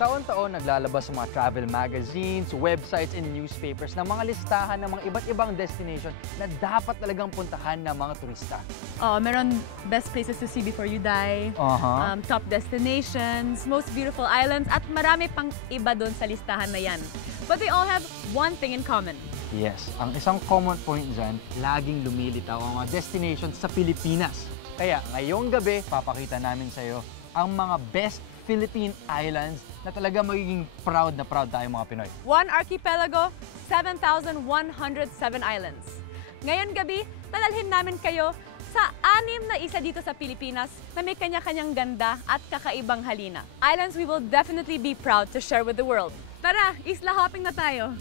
Taon-taon naglalabas sa mga travel magazines, websites, and newspapers ng mga listahan ng mga iba't ibang destination na dapat talagang puntahan ng mga turista. Meron best places to see before you die, top destinations, most beautiful islands, at marami pang iba doon sa listahan na yan. But they all have one thing in common. Yes, ang isang common point dyan, laging lumilitaw ang mga destinations sa Pilipinas. Kaya ngayong gabi, papakita namin sa iyo ang mga best Philippine islands na talaga magiging proud na proud tayo mga Pinoy. One archipelago, 7,107 islands. Ngayon gabi, talalhin namin kayo sa 6 na isa dito sa Pilipinas na may kanya-kanyang ganda at kakaibang halina. Islands we will definitely be proud to share with the world. Tara, isla hopping na tayo!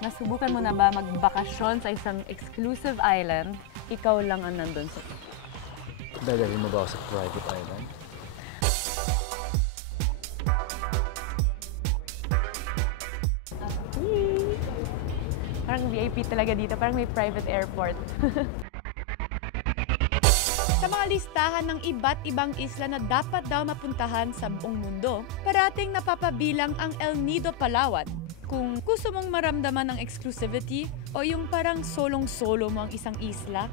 Nasubukan mo na ba magbakasyon sa isang exclusive island? Ikaw lang ang nandun sa ito. Dadalhin mo ba ako sa private island? Parang VIP talaga dito, parang may private airport. Sa mga listahan ng iba't ibang isla na dapat daw mapuntahan sa buong mundo, parating napapabilang ang El Nido, Palawan. Kung gusto mong maramdaman ng exclusivity o yung parang solong-solo mo ang isang isla,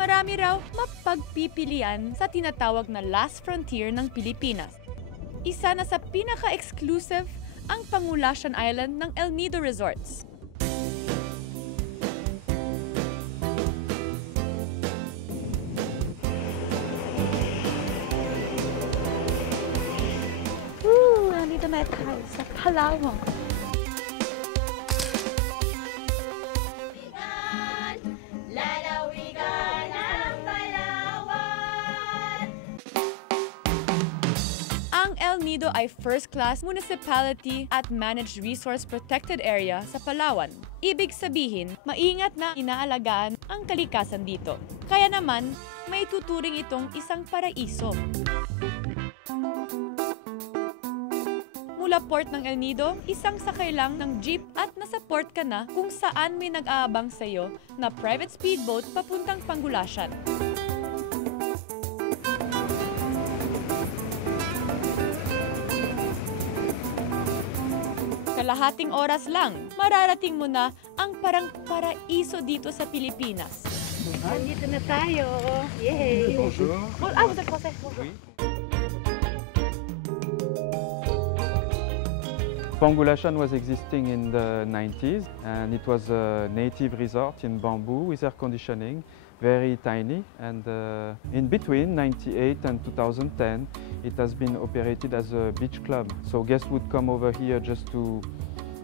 marami raw mapagpipilian sa tinatawag na last frontier ng Pilipinas. Isa na sa pinaka-exclusive ang Pangulacion Island ng El Nido Resorts. Nandito na tayo sa Palawan. El Nido ay first-class municipality at managed resource protected area sa Palawan. Ibig sabihin, maingat na inaalagaan ang kalikasan dito. Kaya naman, may tuturing itong isang paraiso. Mula port ng El Nido, isang sakay lang ng jeep at nasa port ka na kung saan may nag-aabang sa iyo na private speedboat papuntang Pangulacion. Kalahating oras lang, mararating mo na ang parang paraiso dito sa Pilipinas. Nandito na tayo! Yay! Bonjour! Vous êtes français? Bonjour! Pangulacion was existing in the 90s and it was a native resort in bamboo with air conditioning, very tiny, and in between 98 and 2010 it has been operated as a beach club. So guests would come over here just to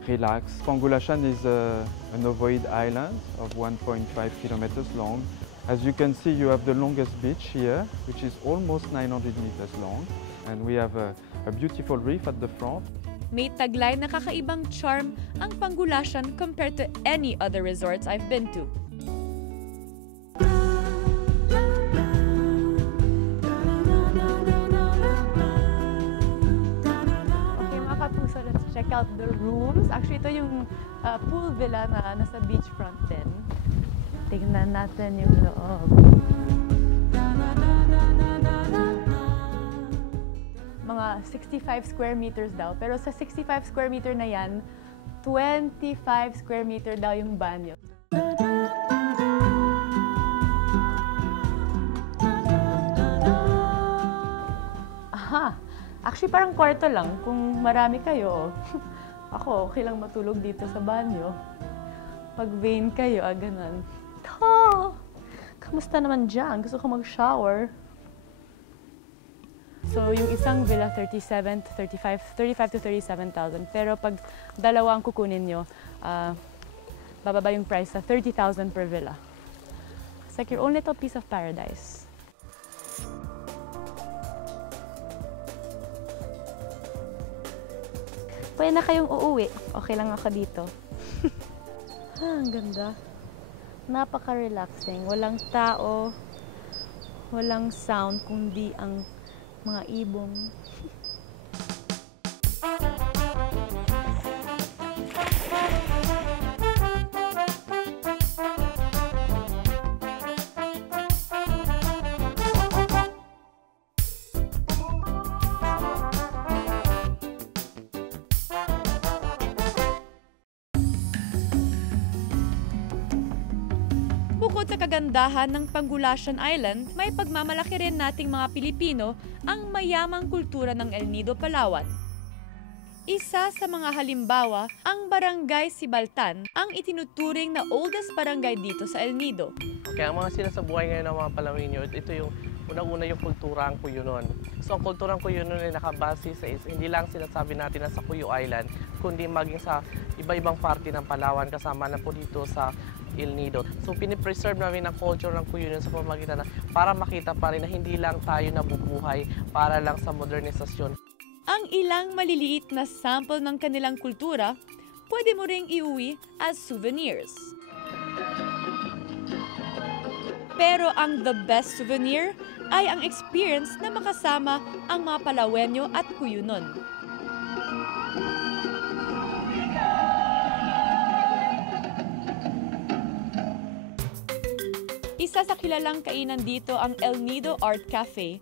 relax. Pangulacion is an ovoid island of 1.5 kilometers long. As you can see, you have the longest beach here, which is almost 900 meters long, and we have a beautiful reef at the front. May taglay na kakaibang charm ang Pangulacion compared to any other resorts I've been to. Okay mga kapuso, let's check out the rooms. Actually, ito yung pool villa na nasa beachfront din. Tingnan natin yung loob. Mga 65 square meters daw. Pero sa 65 square meter na yan, 25 square meter daw yung banyo. Aha! Actually, parang kwarto lang kung marami kayo. Ako, okay lang matulog dito sa banyo. Pag vain kayo, ganun. Kamusta naman dyan? Gusto ko mag-shower. So, yung isang villa, 35 to 37,000. Pero pag dalawa ang kukunin nyo, bababa yung price sa 30,000 per villa. It's like your own little piece of paradise. pwede na kayong uuwi. Okay lang ako dito. Ang ganda. Napaka-relaxing. Walang tao, walang sound, kundi ang mga ibon. Bukod sa kagandahan ng Pangulacian Island, may pagmamalaki rin nating mga Pilipino ang mayamang kultura ng El Nido, Palawan. Isa sa mga halimbawa, ang Barangay Sibaltan, ang itinuturing na oldest barangay dito sa El Nido. Kaya ang mga sinasabuhay ngayon ng mga Palawenyo, ito yung unang-una yung kulturang Cuyunon. So ang kulturang Cuyunon ay nakabase sa hindi lang sinasabi natin na sa Cuyo Island, kundi maging sa iba-ibang parte ng Palawan kasama na po dito sa El Nido. So pinipreserve namin ang culture ng Cuyunon sa pamamagitan na para makita pa rin na hindi lang tayo nabubuhay para lang sa modernisasyon. Ang ilang maliliit na sample ng kanilang kultura, pwede mo ring iuwi as souvenirs. Pero ang the best souvenir ay ang experience na makasama ang mga Palawenyo at Cuyunon. Isa sa kilalang kainan dito ang El Nido Art Cafe.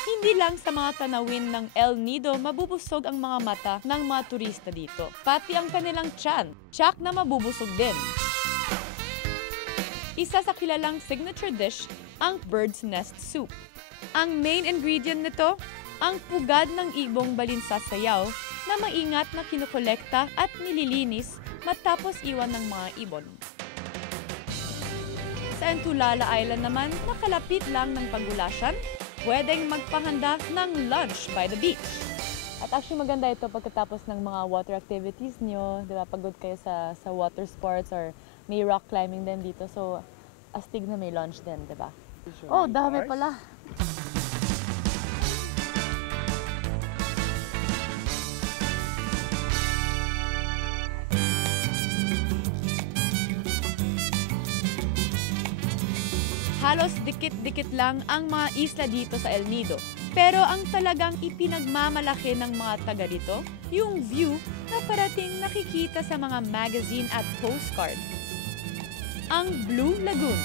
Hindi lang sa mga tanawin ng El Nido mabubusog ang mga mata ng mga turista dito, pati ang kanilang tiyan, tiyak na mabubusog din. Isa sa kilalang signature dish, ang bird's nest soup. Ang main ingredient nito, ang pugad ng ibong balinsasayaw na maingat na kinukolekta at nililinis matapos iwan ng mga ibon. Sa Entulala Island naman, nakalapit lang ng Pangulacian, pwedeng magpahanda ng lunch by the beach. At actually maganda ito pagkatapos ng mga water activities nyo, di ba? Pagod kayo sa water sports or may rock climbing din dito. So, astig na may lunch din, di ba? Oh, dami pala. Halos dikit-dikit lang ang mga isla dito sa El Nido. Pero ang talagang ipinagmamalaki ng mga taga dito, yung view na parating nakikita sa mga magazine at postcard. Ang Blue Lagoon.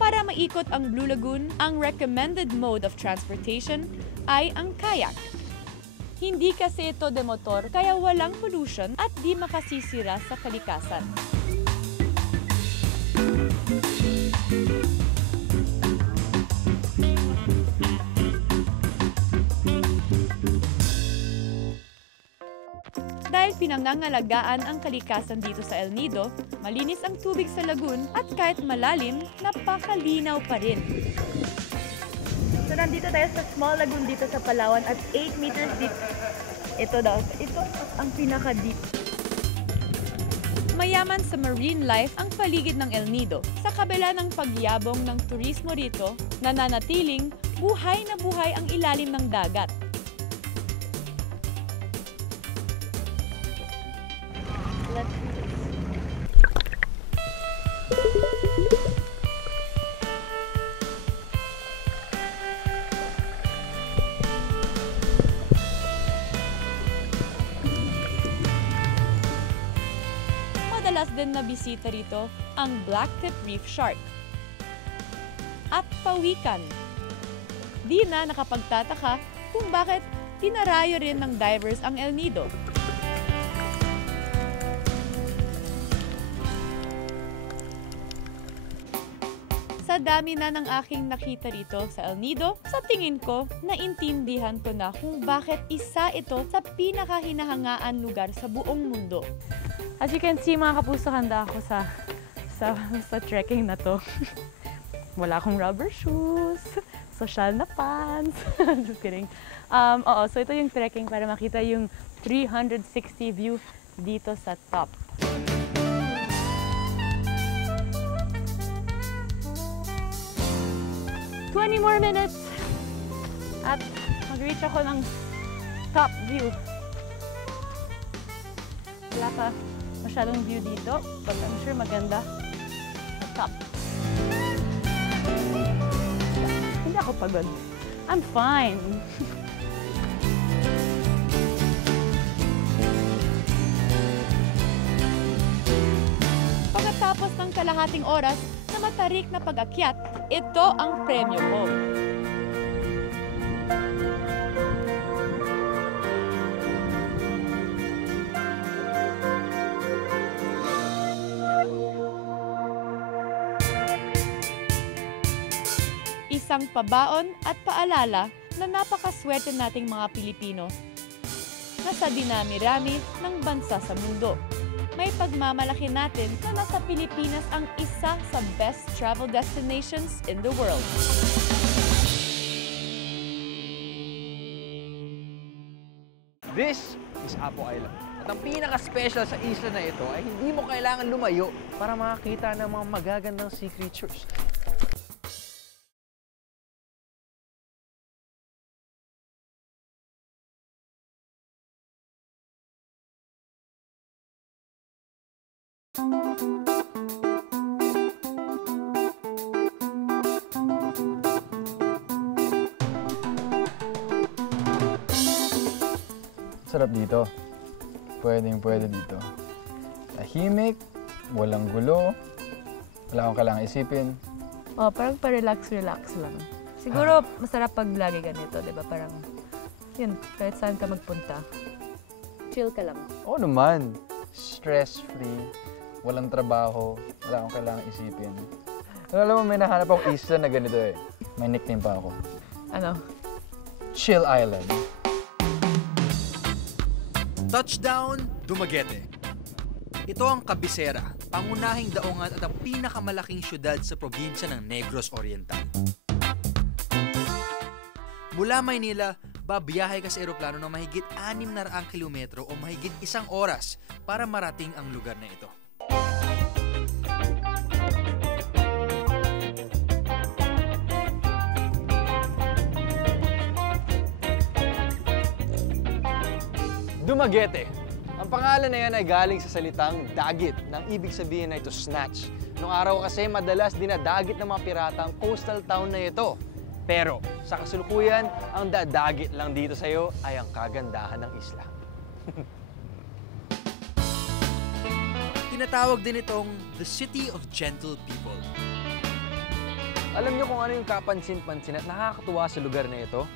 Para maikot ang Blue Lagoon, ang recommended mode of transportation ay ang kayak. Hindi kasi ito demotor kaya walang pollution at di makasisira sa kalikasan. Dahil pinangangalagaan ang kalikasan dito sa El Nido, malinis ang tubig sa lagoon at kahit malalim, napakalinaw pa rin. So nandito tayo sa small lagoon dito sa Palawan at 8 meters deep. Ito ang pinaka-deep. Mayaman sa marine life ang paligid ng El Nido. Sa kabila ng pagyabong ng turismo rito, nananatiling buhay na buhay ang ilalim ng dagat. Let's do this. Madalas din na bisita rito ang Blacktip Reef Shark at pawikan. Di na nakapagtataka kung bakit tinarayo rin ng divers ang El Nido. Sa dami na ng aking nakita rito sa El Nido, sa tingin ko, naintindihan ko na kung bakit isa ito sa pinakahinahangaan lugar sa buong mundo. As you can see mga kapuso, handa ako sa trekking na to. Wala akong rubber shoes, social na pants. Just kidding. So ito yung trekking para makita yung 360 view dito sa top. 20 more minutes. At mag-reach ako ng top view. Wala pa masyadong view dito, but I'm sure maganda sa top. Hindi ako pagod. I'm fine. Pagkatapos ng kalahating oras na matarik na pag-akyat, ito ang premyo mo. Isang pabaon at paalala na napakaswerte nating mga Pilipino na sa dinami-rami ng bansa sa mundo. May pagmamalaki natin na nasa Pilipinas ang isa sa best travel destinations in the world. This is Apo Island. At ang pinaka-special sa isla na ito ay hindi mo kailangan lumayo para makakita ng mga magagandang sea creatures. Sarap dito. Pwede dito. Tahimik, walang gulo, wala akong kailangan isipin. Oh, parang pa-relax lang. Siguro masarap pag lagi ganito, di ba? Parang, yun, kahit saan ka magpunta. Chill ka lang. Oo naman. Stress-free, walang trabaho, wala akong kailangan isipin. Alam mo, may nahanap akong isla na ganito eh. May nickname pa ako. Ano? Chill Island. Touchdown, Dumaguete. Ito ang Cabecera, pangunahing daungan at ang pinakamalaking syudad sa probinsya ng Negros Oriental. Mula Maynila, babiyahe ka sa eroplano ng mahigit 600 kilometro o mahigit 1 oras para marating ang lugar na ito. Dumaguete. Ang pangalan na yan ay galing sa salitang dagit, nang ibig sabihin na ito snatch. Noong araw kasi madalas dinadagit ng mga pirata ang coastal town na ito. Pero sa kasulukuyan, ang dadagit lang dito sa iyo ay ang kagandahan ng isla. Tinatawag din itong the City of Gentle People. Alam niyo kung ano yung kapansin-pansin at nakakatuwa sa lugar na ito?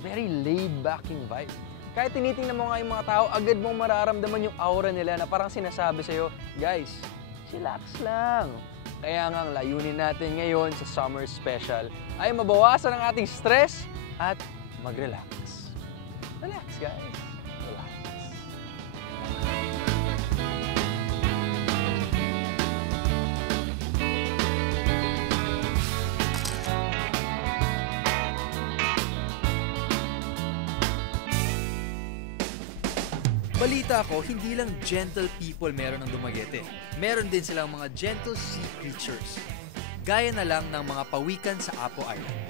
Very laid-back yung vibe. Kahit tinitingnan mo nga yung mga tao, agad mong mararamdaman yung aura nila na parang sinasabi sa'yo, guys, chillax lang. Kaya nga ang layunin natin ngayon sa Summer Special ay mabawasan ang ating stress at mag-relax. Relax, guys. Relax. Balita ko, hindi lang gentle people meron ng Dumaguete. Meron din silang mga gentle sea creatures. Gaya na lang ng mga pawikan sa Apo Island.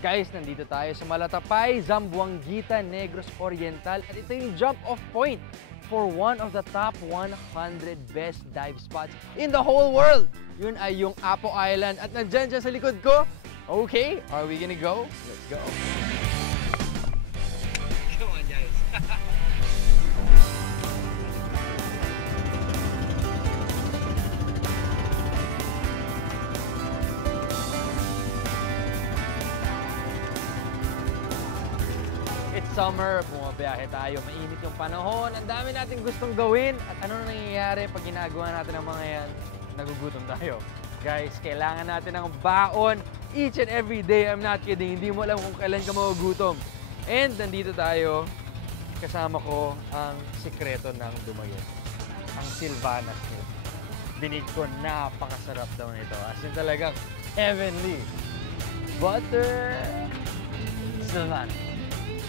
Guys, nandito tayo sa Malatapay, Zamboanguita, Negros Oriental. At ito yung jump-off point for one of the top 100 best dive spots in the whole world. Yun ay yung Apo Island. At nandyan dyan sa likod ko. Okay, are we gonna go? Let's go. Come on, guys. It's summer, bumabiyahe tayo, mainit yung panahon, ang dami natin gustong gawin. At ano nangyayari pag ginagawa natin ang mga yan? Nagugutom tayo. Guys, kailangan natin ng baon each and every day. I'm not kidding, hindi mo alam kung kailan ka magugutom. And nandito tayo, kasama ko ang sikreto ng Dumaguete. Ang Silvanas nito. Dinig ko, napakasarap daw nito. As in talagang heavenly. Butter Silvanas.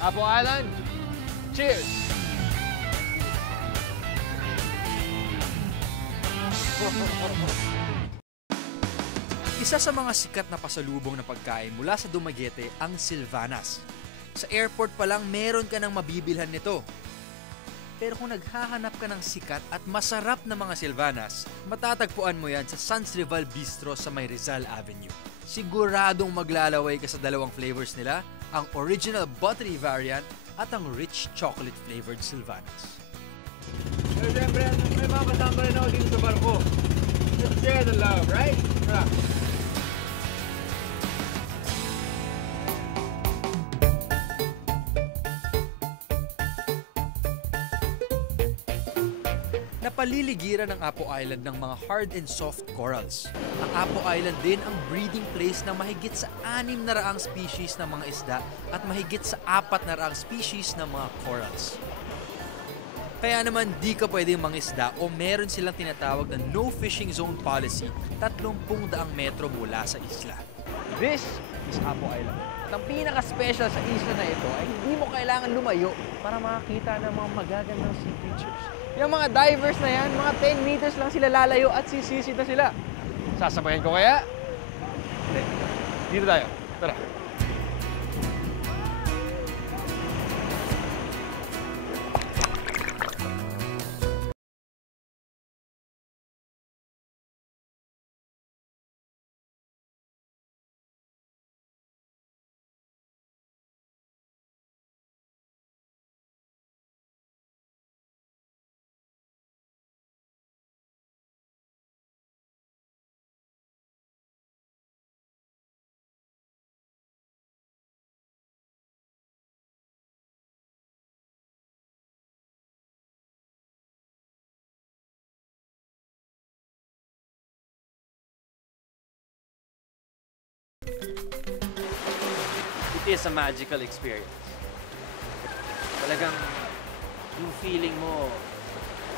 Apo Island, cheers! Isa sa mga sikat na pasalubong na pagkain mula sa Dumaguete ang Silvanas. Sa airport pa lang meron ka nang mabibilhan nito. Pero kung naghahanap ka ng sikat at masarap na mga Silvanas, matatagpuan mo yan sa Sans Rival Bistro sa may Rizal Avenue. Siguradong maglalaway ka sa dalawang flavors nila, ang original buttery variant at ang rich chocolate flavored Silvanas. Pero siyempre, may mga kasama rin ako dito sa barko. Let's share the love, right? Tara. Napaliligiran ng Apo Island ng mga hard and soft corals. Ang Apo Island din ang breeding place ng mahigit sa 600 species ng mga isda at mahigit sa 400 species ng mga corals. Kaya naman di ka pwedeng mangisda o meron silang tinatawag na no fishing zone policy 30 metro mula sa isla. This is Apo Island. At ang pinaka-special sa isla na ito ay hindi mo kailangan lumayo para makakita ng mga magagandang sea creatures. Yung mga divers na yan, mga 10 meters lang sila lalayo at sisisid na sila. Sasabayan ko kaya? Hindi. Dito tayo. Tara. It is a magical experience. Talagang yung feeling mo,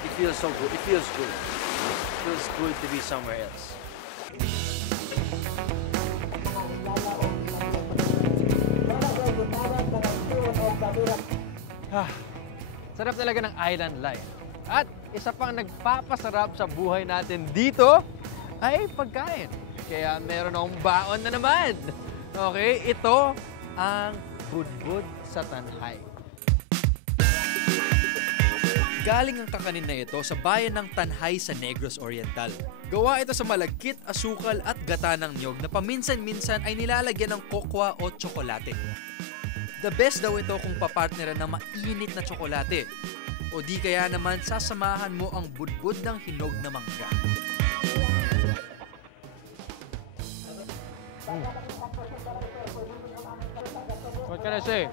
it feels so good. It feels good. It feels good to be somewhere else. Sarap talaga ng island life. At isa pang nagpapasarap sa buhay natin dito ay pagkain. Kaya meron akong baon na naman. Okay, ito ang budbud sa Tanhay. Galing ang kakanin na ito sa bayan ng Tanhay sa Negros Oriental. Gawa ito sa malagkit, asukal at gata ng niyog na paminsan-minsan ay nilalagyan ng kokwa o tsokolate. The best daw ito kung papartneran ng mainit na tsokolate. O di kaya naman sasamahan mo ang budbud ng hinog na mangga. What can I say?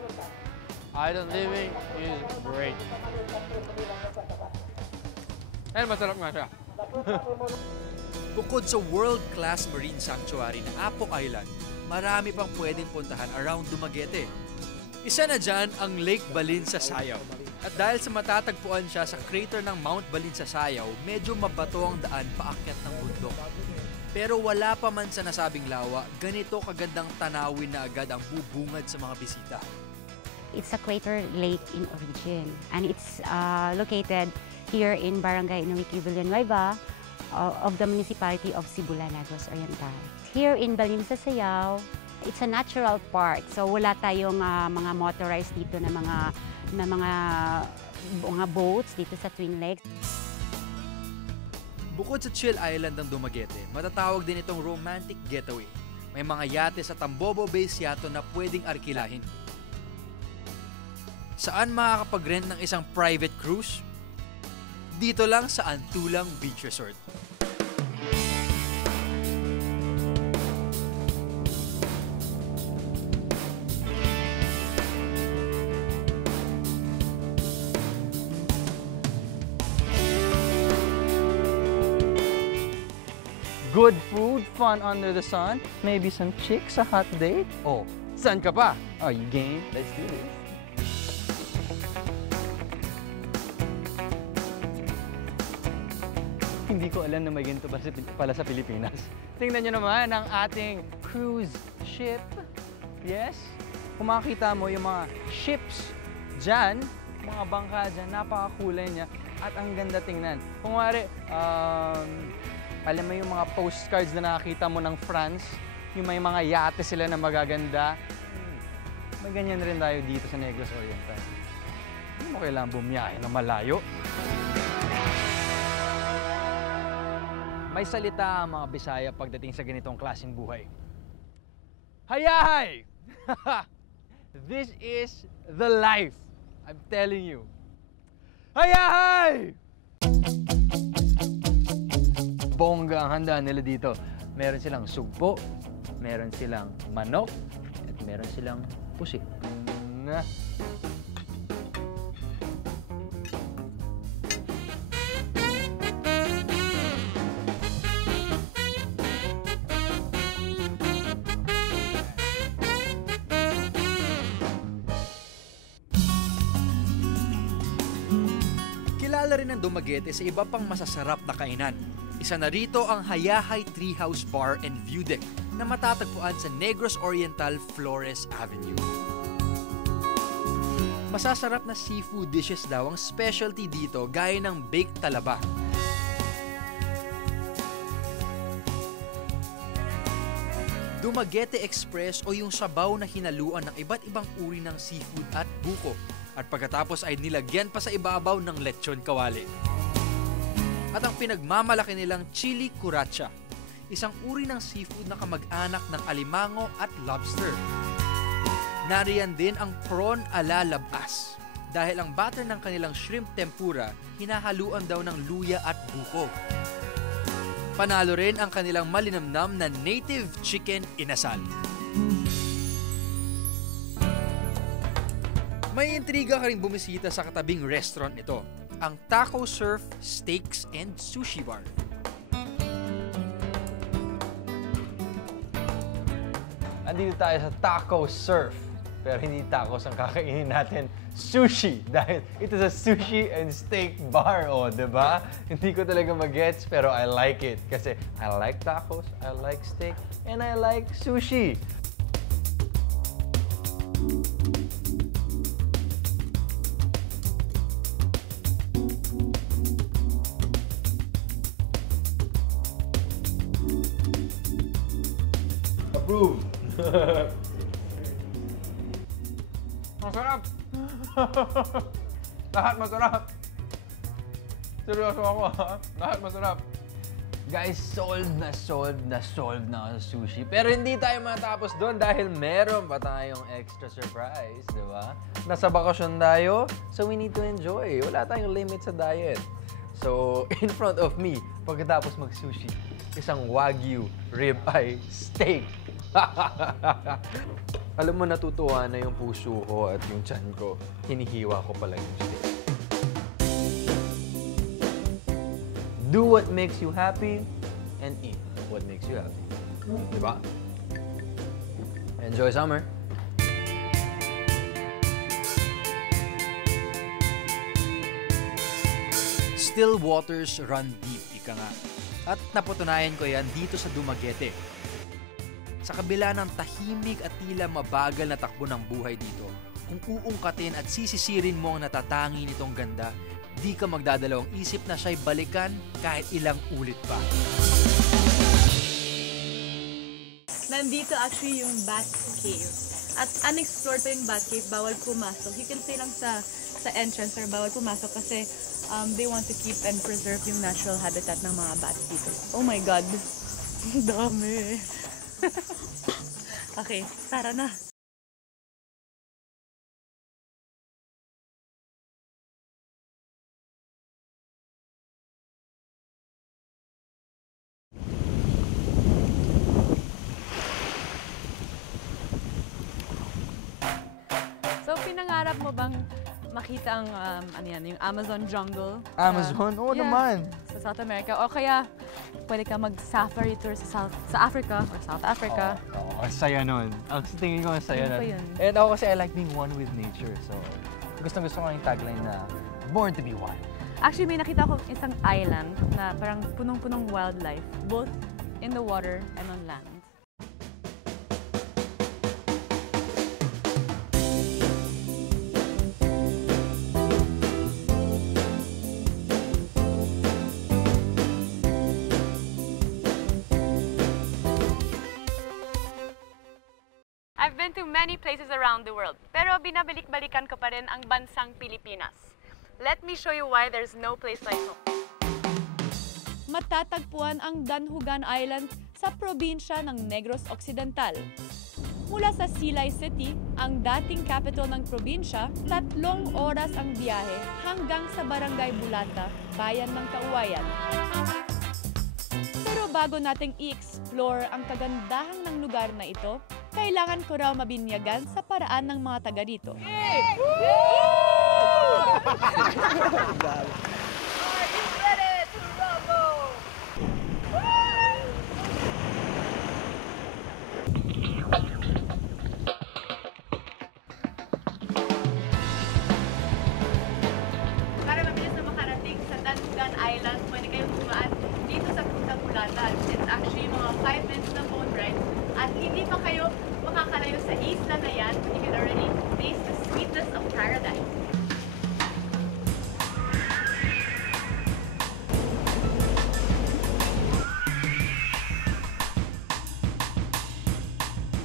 Island living is great. And masarap nga siya. Bukod sa world-class marine sanctuary na Apo Island, marami pang pwedeng puntahan around Dumaguete. Isa na dyan ang Lake Balin sa Sayaw. At dahil sa matatagpuan siya sa crater ng Mount Balin sa Sayaw, medyo mabato ang daan paakyat ng bundok. Pero wala pa man sa nasabing lawa, ganito kagandang tanawin na agad ang bubungad sa mga bisita. It's a crater lake in origin, and it's located here in Barangay Inuiki, Villanueva of the municipality of Sibula, Negros Oriental. Here in Balin sa Sayaw, it's a natural park, so wala tayong mga motorized dito na mga boats dito sa Twin Lakes. Bukod sa chill island ng Dumaguete, matatawag din itong romantic getaway. May mga yate sa Tambobo Bay Seattle na pwedeng arkilahin. Saan makakapag-rent ng isang private cruise? Dito lang sa Antulang Beach Resort. Good food, fun under the sun, maybe some chicks, a hot date. Oh, saan ka pa? Are you game? Let's do this. Hindi ko alam na may ganito pala sa Pilipinas. Tingnan nyo naman ang ating cruise ship. Yes? Kung makikita mo yung mga ships dyan, mga bangka dyan, napakakulay niya at ang ganda tingnan. Kung wari, Alam mo yung mga postcards na nakakita mo ng France, yung may mga yate sila na magaganda. May ganyan rin tayo dito sa Negros Oriental. Hindi mo kailangan bumiyahe na malayo. May salita ang mga Bisaya pagdating sa ganitong klaseng buhay. Hayahay! This is the life. I'm telling you. Hayahay! Bongga ang handa nila dito. Meron silang sugpo, meron silang manok, at meron silang pusit. Na. Kilala rin ang Dumaguete sa iba pang masasarap na kainan. Isa na rito ang Hayahay Treehouse Bar and View Deck na matatagpuan sa Negros Oriental, Flores Avenue. Masasarap na seafood dishes daw ang specialty dito gaya ng baked talaba. Dumaguete Express o yung sabaw na hinaluan ng iba't ibang uri ng seafood at buko. At pagkatapos ay nilagyan pa sa ibabaw ng lechon kawali. At ang pinagmamalaki nilang chili curacha, isang uri ng seafood na kamag-anak ng alimango at lobster. Nariyan din ang prawn ala labas, dahil ang batter ng kanilang shrimp tempura hinahaluan daw ng luya at buko. Panalo rin ang kanilang malinamnam na native chicken inasal. May intriga ka rin bumisita sa katabing restaurant nito, ang Taco Surf Steaks and Sushi Bar. Andito tayo sa Taco Surf. Pero hindi tacos ang kakainin natin, sushi. Dahil ito sa sushi and steak bar, oh, diba? Hindi ko talaga mag-gets, pero I like it. Kasi I like tacos, I like steak, and I like sushi. Approved! Masarap! Lahat masarap! Seryoso ako, ha? Lahat masarap. Guys, sold na ako sa sushi. Pero hindi tayo matapos doon dahil meron pa tayong extra surprise, di ba? Nasa bakasyon tayo, so we need to enjoy. Wala tayong limit sa diet. So, in front of me, pagkatapos mag-sushi, isang Wagyu ribeye steak. Alam mo, natutuwa na yung puso ko at yung tiyan ko. Hinihiwa ko pala yung steak. Do what makes you happy and eat what makes you happy. Diba? Enjoy summer! Still waters run deep, ika nga. At napatunayan ko yan dito sa Dumaguete. Sa kabila ng tahimik at tila mabagal na takbo ng buhay dito, kung uungkatin at sisisirin mo ang natatangi nitong ganda, di ka magdadalawang isip na siya'y balikan kahit ilang ulit pa. Nandito actually yung Bat Cave. At unexplored pa yung Bat Cave, bawal pumasok. You can stay lang sa entrance or bawal pumasok kasi they want to keep and preserve yung natural habitat ng mga bats dito. Oh my God! Dami! Okay, tara na! So, pinangarap mo bang makita ang yung Amazon jungle? Amazon? Oo naman! Sa South America. O kaya, pwede ka mag-safari tour sa Africa or South Africa. Oo, saya nun. Ang tingin ko, saya nun. Yun. And ako kasi I like being one with nature. So, gusto ko yung tagline na, born to be one. Actually, may nakita ko isang island na parang punong-punong wildlife, both in the water and on land. I've been to many places around the world, pero binabalik-balikan ko pa rin ang bansang Pilipinas. Let me show you why there's no place like home. Matatagpuan ang Danhugan Island sa probinsya ng Negros Occidental. Mula sa Silay City, ang dating capital ng probinsya, 3 oras ang biyahe hanggang sa Barangay Bulata, bayan ng Cauayan. Pero bago nating i-explore ang kagandahan ng lugar na ito, kailangan ko raw mabinyagan sa paraan ng mga taga dito. Para mabilis na makarating sa Danhugan Island, pwede kayong dumaan dito sa Puntang Bulata. It's actually mga 5 minutes na boat ride. At hindi pa kayo makakalayo sa isla na yan, you can already taste the sweetness of paradise.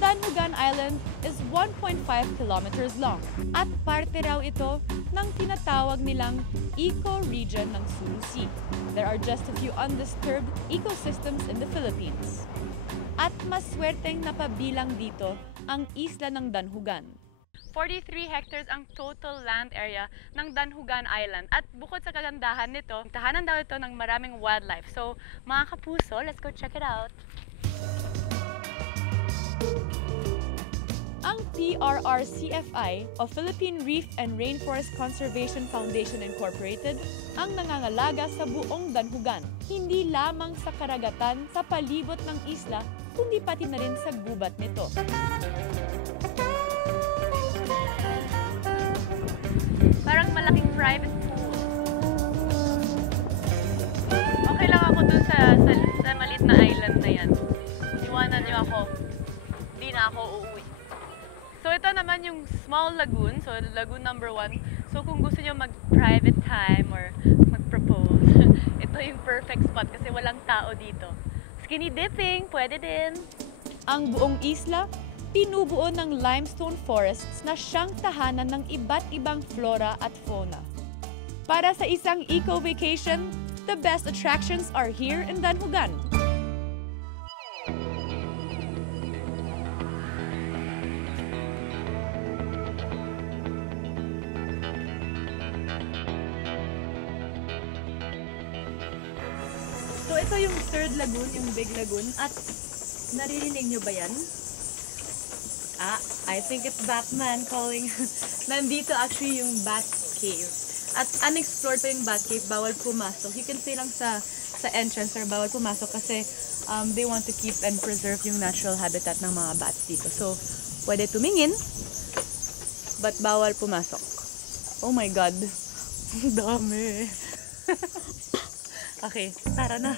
Danhugan Island is 1.5 kilometers long at parte raw ito ng tinatawag nilang eco-region ng Sulu Sea. There are just a few undisturbed ecosystems in the Philippines. At maswerteng napabilang dito ang isla ng Danhugan. 43 hectares ang total land area ng Danhugan Island. At bukod sa kagandahan nito, tahanan daw ito ng maraming wildlife. So, mga kapuso, let's go check it out. Ang PRRCFI o Philippine Reef and Rainforest Conservation Foundation Incorporated ang nangangalaga sa buong Danhugan. Hindi lamang sa karagatan sa palibot ng isla, kundi pati na rin sa gubat nito. Parang malaking private pool. Okay lang ako dun sa maliit na island na yan. Iwanan niyo ako. Hindi na ako uuwi. So ito naman yung small lagoon, so lagoon number 1. So kung gusto niyo mag-private time or mag-propose, ito yung perfect spot kasi walang tao dito. Skinny dipping, pwede din. Ang buong isla, pinubuo ng limestone forests na siyang tahanan ng iba't ibang flora at fauna. Para sa isang eco-vacation, the best attractions are here in Danhugan. So ito yung third lagoon, yung big lagoon. At naririnig nyo ba yan? I think it's Batman calling. Nandito actually yung Bat Cave. At unexplored pa yung Bat Cave, bawal pumasok. You can stay lang sa entrance or bawal pumasok kasi they want to keep and preserve yung natural habitat ng mga bats dito. So, pwede tumingin, but bawal pumasok. Oh my God! Dami! Okay, tara na!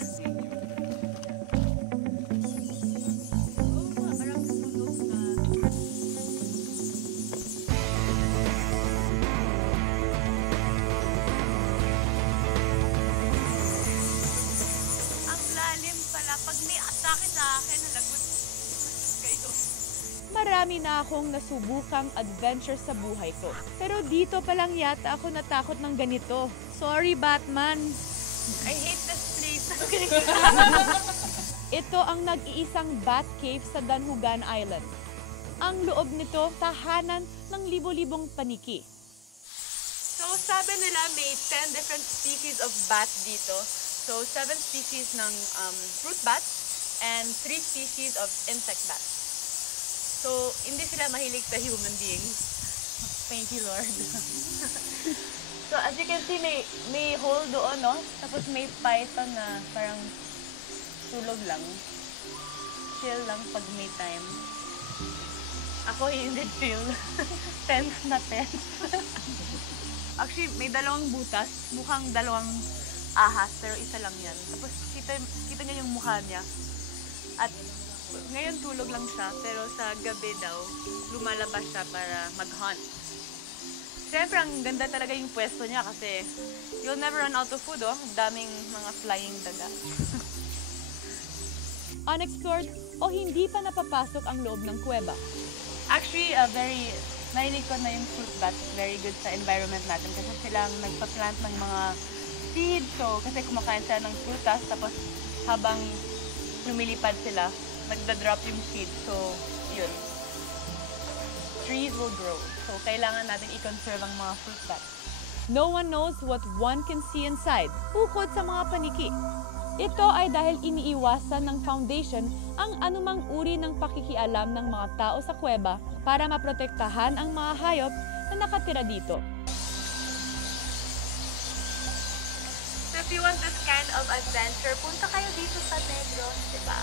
Marami na akong nasubukang adventure sa buhay ko. Pero dito pa lang yata ako natakot ng ganito. Sorry, Batman. I hate this place. Ito ang nag-iisang Bat Cave sa Danhugan Island. Ang loob nito, tahanan ng libo-libong paniki. So, sabi nila may 10 different species of bat dito. So, 7 species ng fruit bats and 3 species of insect bats. So, hindi sila mahilig sa human beings. Thank you, Lord. So, as you can see, may hole doon, no? Tapos may python na parang tulog lang. Chill lang pag may time. Ako hindi chill. Tense na tense. Actually, may 2 butas. Mukhang 2 ahas, pero isa lang yan. Tapos, kita niya yung mukha niya. At ngayon tulog lang siya, pero sa gabi daw, lumalabas siya para mag-hunt. Siyempre, ang ganda talaga yung pwesto niya kasi you'll never run out of food, oh. Daming mga flying daga. Unexplored o hindi pa napapasok ang loob ng kuweba. Actually, narinig ko na yung fruit bats, very good sa environment natin kasi silang nagpa-plant ng mga seeds. So, kasi kumakain sila ng prutas, tapos habang lumilipad sila, nagda-drop yung seeds. So, yun. Trees will grow. So, kailangan natin i-conserve ang mga fruit bats. No one knows what one can see inside, bukod sa mga paniki. Ito ay dahil iniiwasan ng foundation ang anumang uri ng pakikialam ng mga tao sa kuweba para maprotektahan ang mga hayop na nakatira dito. So if you want this kind of adventure, punta kayo dito sa Negros, diba?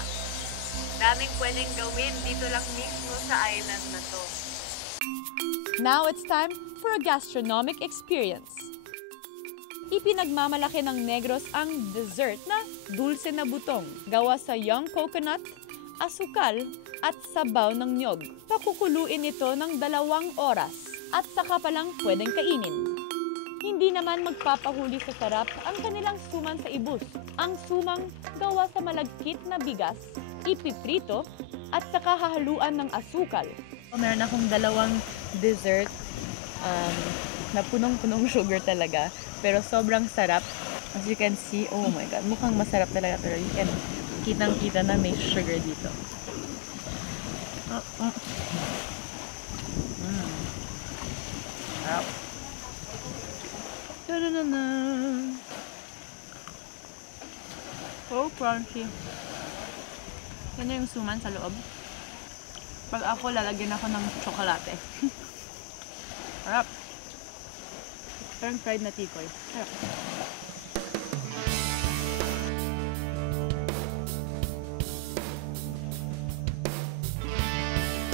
Daming pwedeng gawin dito lang mismo sa island na to. Now it's time for a gastronomic experience. Ipinagmamalaki ng Negros ang dessert na dulce na butong, gawa sa young coconut, asukal, at sabaw ng nyog. Pakukuluin ito ng 2 oras at saka pa lang pwedeng kainin. Hindi naman magpapahuli sa sarap ang kanilang suman sa ibus. Ang sumang gawa sa malagkit na bigas, ipiprito, at saka hahaluan ng asukal. Meron akong 2 dessert na punong-punong sugar talaga. Pero sobrang sarap. As you can see, oh my God, mukhang masarap talaga. Pero you can kitang-kita na may sugar dito. Sarap. Ta-da-da-da. So crunchy. Yan na yung suman sa loob. Pag ako, lalagyan ako ng tsokolate. Sarap. Parang fried na tikoy. Sarap.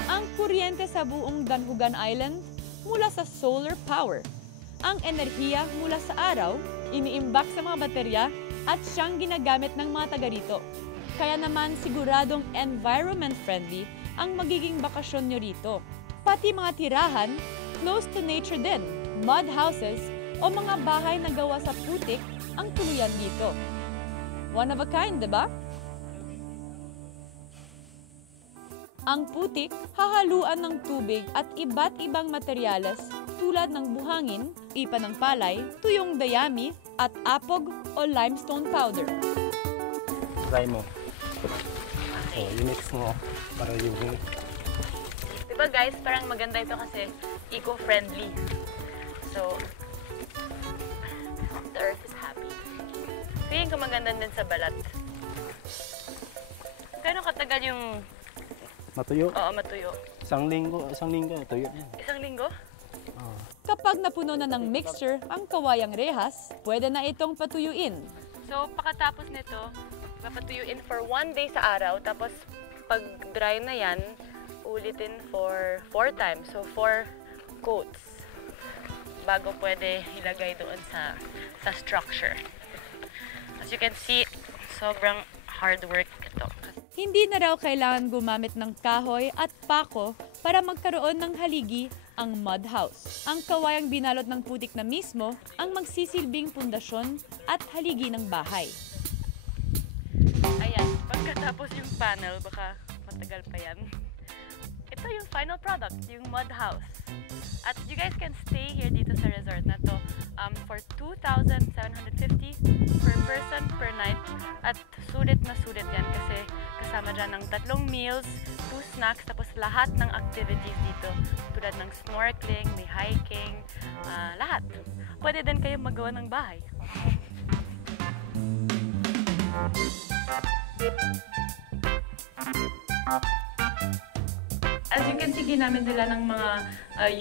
Ang kuryente sa buong Danhugan Island mula sa solar power. Ang enerhiya mula sa araw, iniimbak sa mga baterya at siyang ginagamit ng mga taga rito. Kaya naman siguradong environment friendly ang magiging bakasyon nyo rito. Pati mga tirahan, close to nature din, mud houses o mga bahay na gawa sa putik ang tuluyan dito. One of a kind, diba? Ang putik, hahaluan ng tubig at iba't ibang materyales tulad ng buhangin, ipa ng palay, tuyong dayami at apog o limestone powder. Try mo. So, i-mix mo para yung... Diba guys, parang maganda ito kasi eco-friendly. So, the earth is happy. Feeling ko maganda din sa balat. Gano'ng katagal yung... Matuyo? Oo, matuyo. Isang linggo, tuyo yan. Isang linggo? Oo. Kapag napuno na ng mixture ang kawayang rehas, pwede na itong patuyuin. So, pagkatapos nito, papatuyuin for 1 day sa araw, tapos pag dry na yan, ulitin for 4 times. So, 4 coats bago pwede ilagay doon sa structure. As you can see, sobrang hard work ito. Hindi na raw kailangan gumamit ng kahoy at pako para magkaroon ng haligi ang mud house. Ang kawayang binalot ng putik na mismo ang magsisilbing pundasyon at haligi ng bahay. Ayan, pagkatapos yung panel, baka matagal pa yan. Ito yung final product, yung mud house. At you guys can stay here dito sa resort na to for 2,750 per person per night. At sulit na sulit yan kasi kasama dyan ng 3 meals, 2 snacks, tapos lahat ng activities dito. Tulad ng snorkeling, may hiking, lahat. Pwede din kayo magawa ng bahay. As you can see, ginamit nila ng mga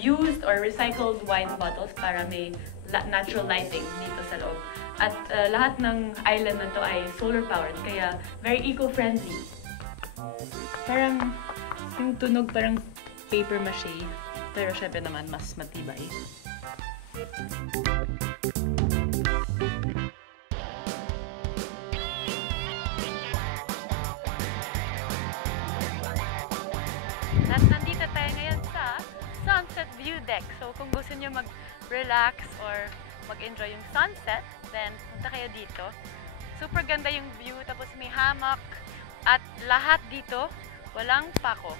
used or recycled wine bottles para may natural lighting dito sa loob. At lahat ng island na to ay solar powered, kaya very eco-friendly. Parang yung tunog parang paper mache, pero syempre naman mas matibay. At nandito tayo ngayon sa Sunset View Deck. So kung gusto niyo mag-relax or mag-enjoy yung sunset, then punta kayo dito. Super ganda yung view, tapos may hammock at lahat dito walang pako.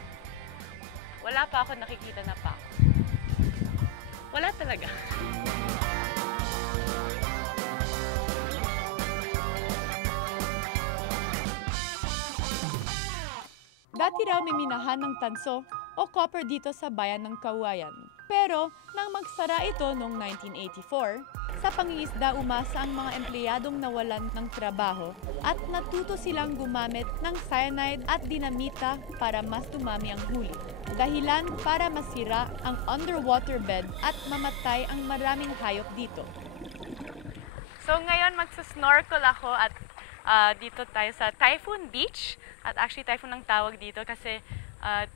wala pa ako nakikita na pa. Wala talaga. Dati raw may minahan ng tanso o copper dito sa bayan ng Cauayan. Pero nang magsara ito noong 1984, sa pangingisda umasa ang mga empleyadong nawalan ng trabaho at natuto silang gumamit ng cyanide at dinamita para mas dumami ang huli. Dahilan para masira ang underwater bed at mamatay ang maraming hayop dito. So ngayon magsusnorkel ako at dito tayo sa Typhoon Beach. At actually typhoon ang tawag dito kasi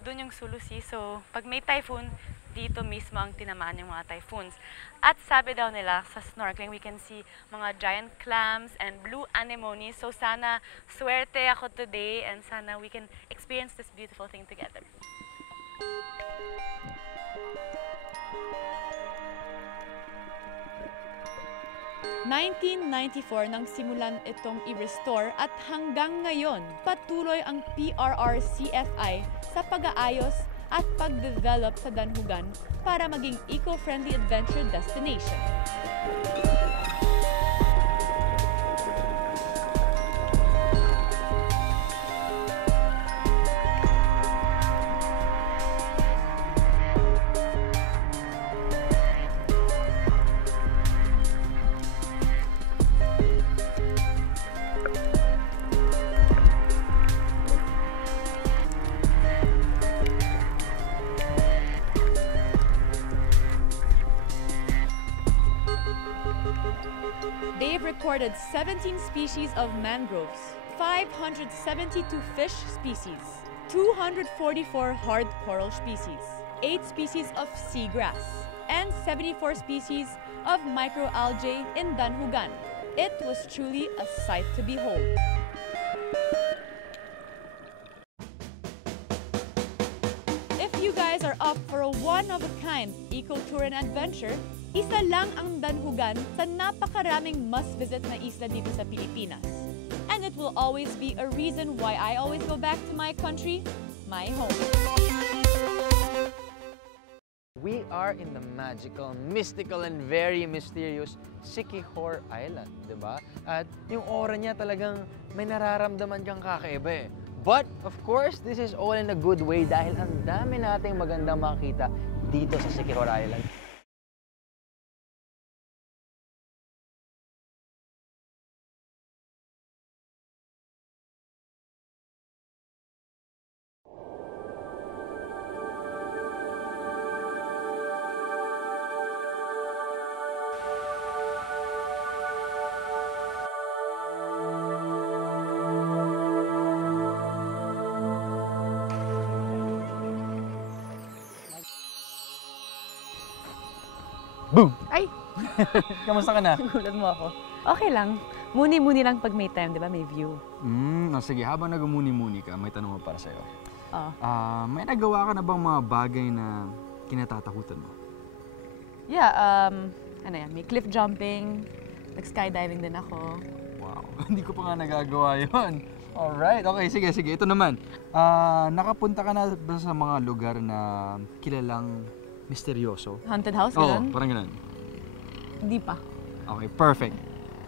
doon yung Sulu Sea. So pag may typhoon, dito mismo ang tinamaan yung mga typhoons. At sabi daw nila sa snorkeling, we can see mga giant clams and blue anemones. So sana swerte ako today and sana we can experience this beautiful thing together. (1994) nang simulan itong i-restore at hanggang ngayon patuloy ang PRRCFI sa pag-aayos at pag-develop sa Danhugan para maging eco-friendly adventure destination. They've recorded 17 species of mangroves, 572 fish species, 244 hard coral species, 8 species of seagrass, and 74 species of microalgae in Danhugan. It was truly a sight to behold. If you guys are up for a one-of-a-kind eco-tour and adventure, isa lang ang Danhugan sa napakaraming must-visit na isla dito sa Pilipinas. And it will always be a reason why I always go back to my country, my home. We are in the magical, mystical, and very mysterious Siquijor Island, di ba? At yung aura niya talagang may nararamdaman kang kakaiba eh. But, of course, this is all in a good way dahil ang dami nating magandang makita dito sa Siquijor Island. Boom! Ay! Kamusta ka na? Gulat mo ako. Okay lang. Muni-muni lang pag may time, di ba? May view. Sige, habang nagmumuni-muni ka, may tanong mo para sa'yo. May nagawa ka na bang mga bagay na kinatatakutan mo? Yeah, ano yan, may cliff jumping, nag-skydiving din ako. Wow, hindi ko pa nga nagagawa yun. Alright, okay, sige. Ito naman, nakapunta ka na ba sa mga lugar na kilalang misteryoso? Haunted house, Oo, gano'n? parang gano'n. Hindi pa. Okay, perfect.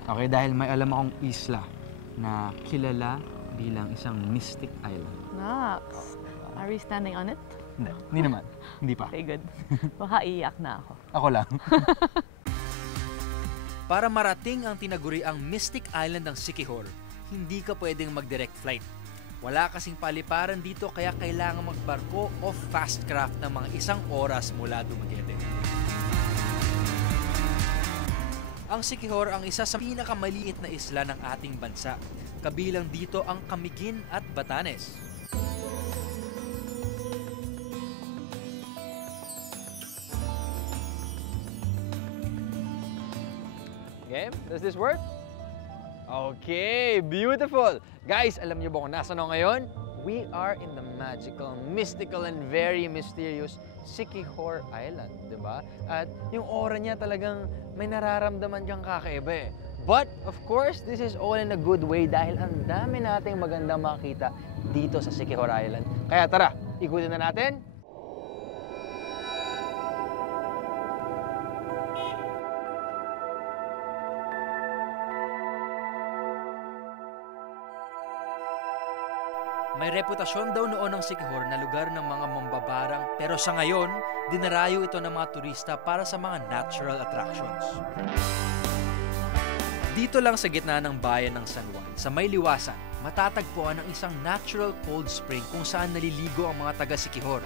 Okay, dahil may alam akong isla na kilala bilang isang mystic island. Nox. Are we standing on it? Hindi naman. Hindi pa. Okay, good. Baka iiyak na ako. Ako lang. Para marating ang tinaguriang Mystic Island ng Siquijor, hindi ka pwedeng mag-direct flight. Wala kasing paliparan dito kaya kailangan magbarko o fast craft ng mga 1 oras mula Dumaguete. Ang Siquijor ang isa sa pinakamaliit na isla ng ating bansa. Kabilang dito ang Camiguin at Batanes. Game? Does this work? Okay, beautiful! Guys, alam niyo ba kung nasa na ngayon? We are in the magical, mystical, and very mysterious Siquijor Island, di ba? At yung aura niya talagang may nararamdaman kang kakaiba eh. But, of course, this is all in a good way dahil ang dami nating magandang makita dito sa Siquijor Island. Kaya tara, ikutin na natin. May reputasyon daw noon ng Siquijor na lugar ng mga mambabarang, pero sa ngayon, dinarayo ito ng mga turista para sa mga natural attractions. Dito lang sa gitna ng bayan ng San Juan, sa may liwasan, matatagpuan ang isang natural cold spring kung saan naliligo ang mga taga Siquijor.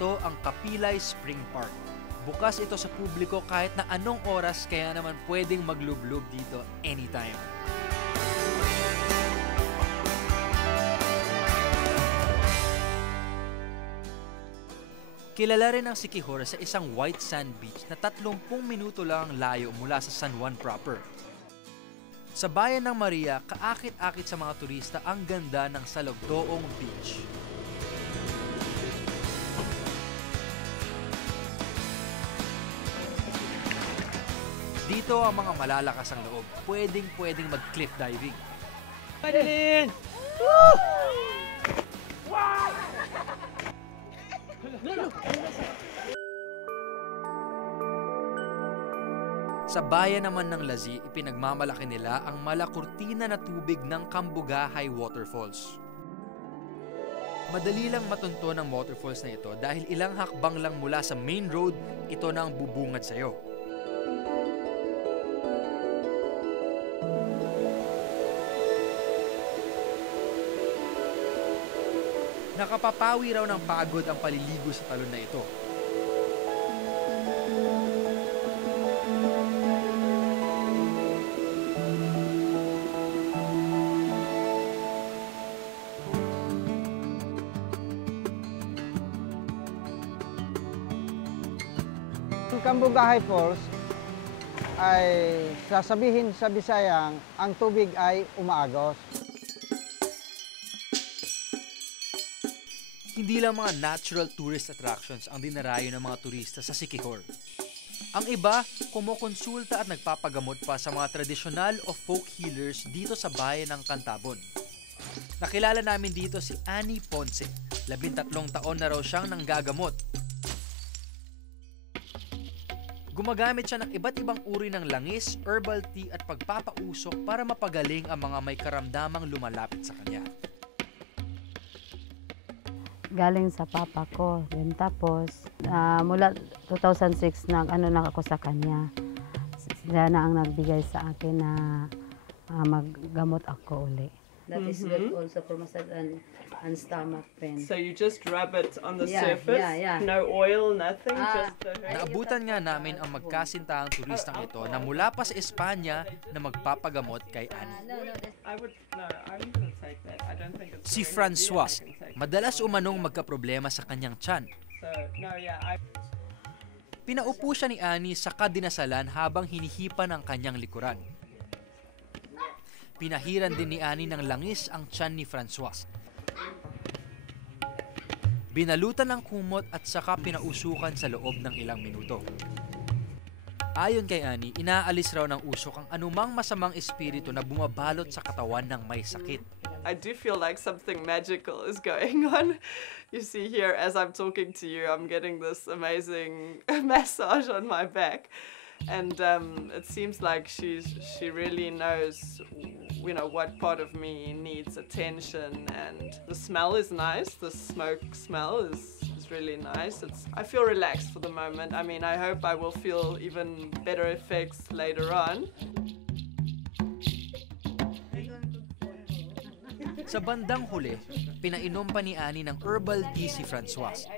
Ito ang Kapilay Spring Park. Bukas ito sa publiko kahit na anong oras, kaya naman pwedeng maglublob dito anytime. Kilala rin ang Siquijor sa isang white sand beach na 30 minuto lang ang layo mula sa San Juan proper. Sa bayan ng Maria, kaakit-akit sa mga turista ang ganda ng Salugdoong Beach. Dito ang mga malalakas ang loob. Pwedeng mag-cliff diving. Madeline! Sa bayan naman ng Lazi, ipinagmamalaki nila ang malakurtina na tubig ng Cambugahay Waterfalls. Madali lang matunto ng waterfalls na ito dahil ilang hakbang lang mula sa main road, ito na ang bubungad sa'yo. Nakapapawi raw ng pagod ang paliligo sa talon na ito. Ang Cambugahay Falls ay sasabihin sa Bisayang, ang tubig ay umaagos. Hindi lang mga natural tourist attractions ang dinarayo ng mga turista sa Siquijor. Ang iba, kumukonsulta at nagpapagamot pa sa mga tradisyonal o folk healers dito sa bayan ng Cantabon. Nakilala namin dito si Annie Ponce. 13 taon na raw siyang nanggagamot. Gumagamit siya ng iba't ibang uri ng langis, herbal tea at pagpapausok para mapagaling ang mga may karamdamang lumalapit sa kanya. Galing sa papa ko. Then tapos, mula 2006, nag-ano na ako sa kanya. Sila na ang nagbigay sa akin na maggamot ako uli. That is good also for massage and stomach pain. So you just rub it on the Yeah, surface? yeah. No oil, nothing? Just the... Naabutan nga namin ang magkasintahang turistang ito na mula pa sa Espanya na magpapagamot kay Annie. I'm gonna take that. I don't think it's Si Francois, madalas umanong magkaproblema sa kanyang tiyan. Pinaupo siya ni Annie sa kadinasalan habang hinihipan ang kanyang likuran. Pinahiran din ni Annie ng langis ang tiyan ni Francois. Binalutan ng kumot at saka pinausukan sa loob ng ilang minuto. Ayon kay Annie, inaalis raw ng usok ang anumang masamang espiritu na bumabalot sa katawan ng may sakit. I do feel like something magical is going on. You see here, as I'm talking to you, I'm getting this amazing massage on my back. And it seems like she really knows, you know, what part of me needs attention. And the smell is nice. The smoke smell is really nice. I feel relaxed for the moment. I mean, I hope I will feel even better effects later on. Sa bandang huli, pinainom pa ni Annie ng herbal tea si Francois.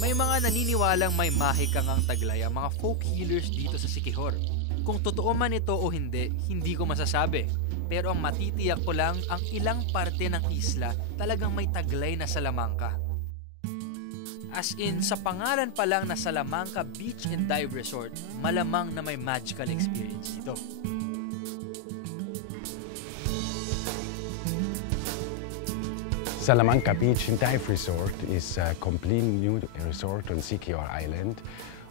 May mga naniniwalang may mahikang taglay ang mga folk healers dito sa Siquijor. Kung totoo man ito o hindi ko masasabi. Pero ang matitiyak ko lang, ang ilang parte ng isla talagang may taglay na Salamanca. As in, sa pangalan pa lang na Salamanca Beach and Dive Resort, malamang na may magical experience dito. Salamanca Beach and Dive Resort is a completely new resort on Siquijor Island.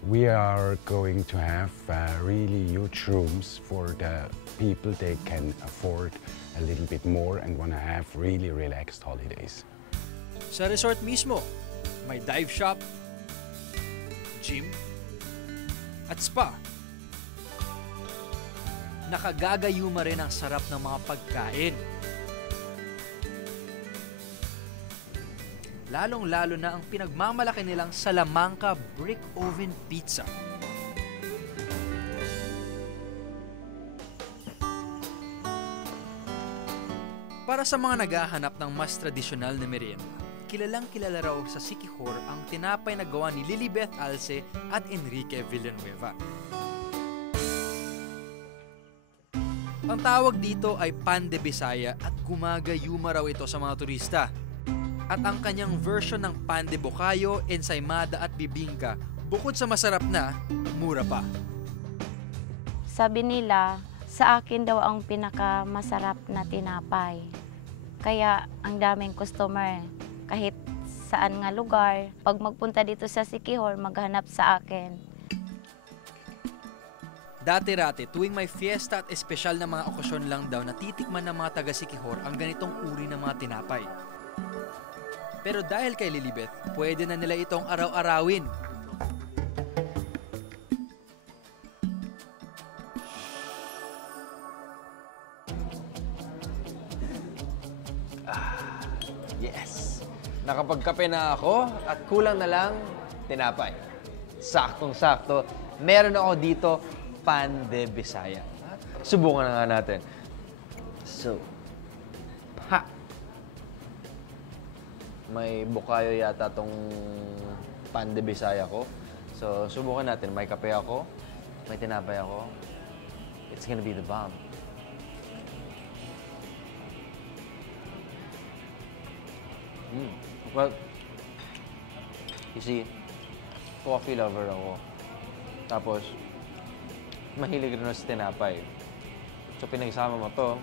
We are going to have really huge rooms for the people. They can afford a little bit more and want to have really relaxed holidays. Sa resort mismo, may dive shop, gym, at spa. Nakagagayuma rin ang sarap ng mga pagkain. Lalong-lalo na ang pinagmamalaki nilang Salamanca Brick Oven Pizza. Para sa mga naghahanap ng mas tradisyonal na merienda, kilalang-kilala raw sa Siquijor ang tinapay na gawa ni Lilibeth Alce at Enrique Villanueva. Ang tawag dito ay Pan de Bisaya at gumagayuma raw ito sa mga turista. At ang kanyang version ng Pan de Bocayo, ensaymada at bibingka, bukod sa masarap na, mura pa. Sabi nila, sa akin daw ang pinakamasarap na tinapay. Kaya ang daming customer, kahit saan nga lugar, pag magpunta dito sa Siquijor, maghanap sa akin. Dati-rati, tuwing may fiesta at espesyal na mga okasyon lang daw natitikman ng mga taga Siquijor ang ganitong uri ng mga tinapay. Pero dahil kay Lilibeth, pwede na nila itong araw-arawin. Yes! Nakapagkape na ako at kulang na lang tinapay. Saktong-sakto. Meron ako dito Pan de Bisaya. Subukan na nga natin. So, ha! May bukayo yata tong Pan de Bisaya ko. So, subukan natin. May kape ako, may tinapay ako. It's gonna be the bomb. Well, you see, coffee lover ako. Tapos, mahilig rin sa tinapay. So, pinagsama mo to.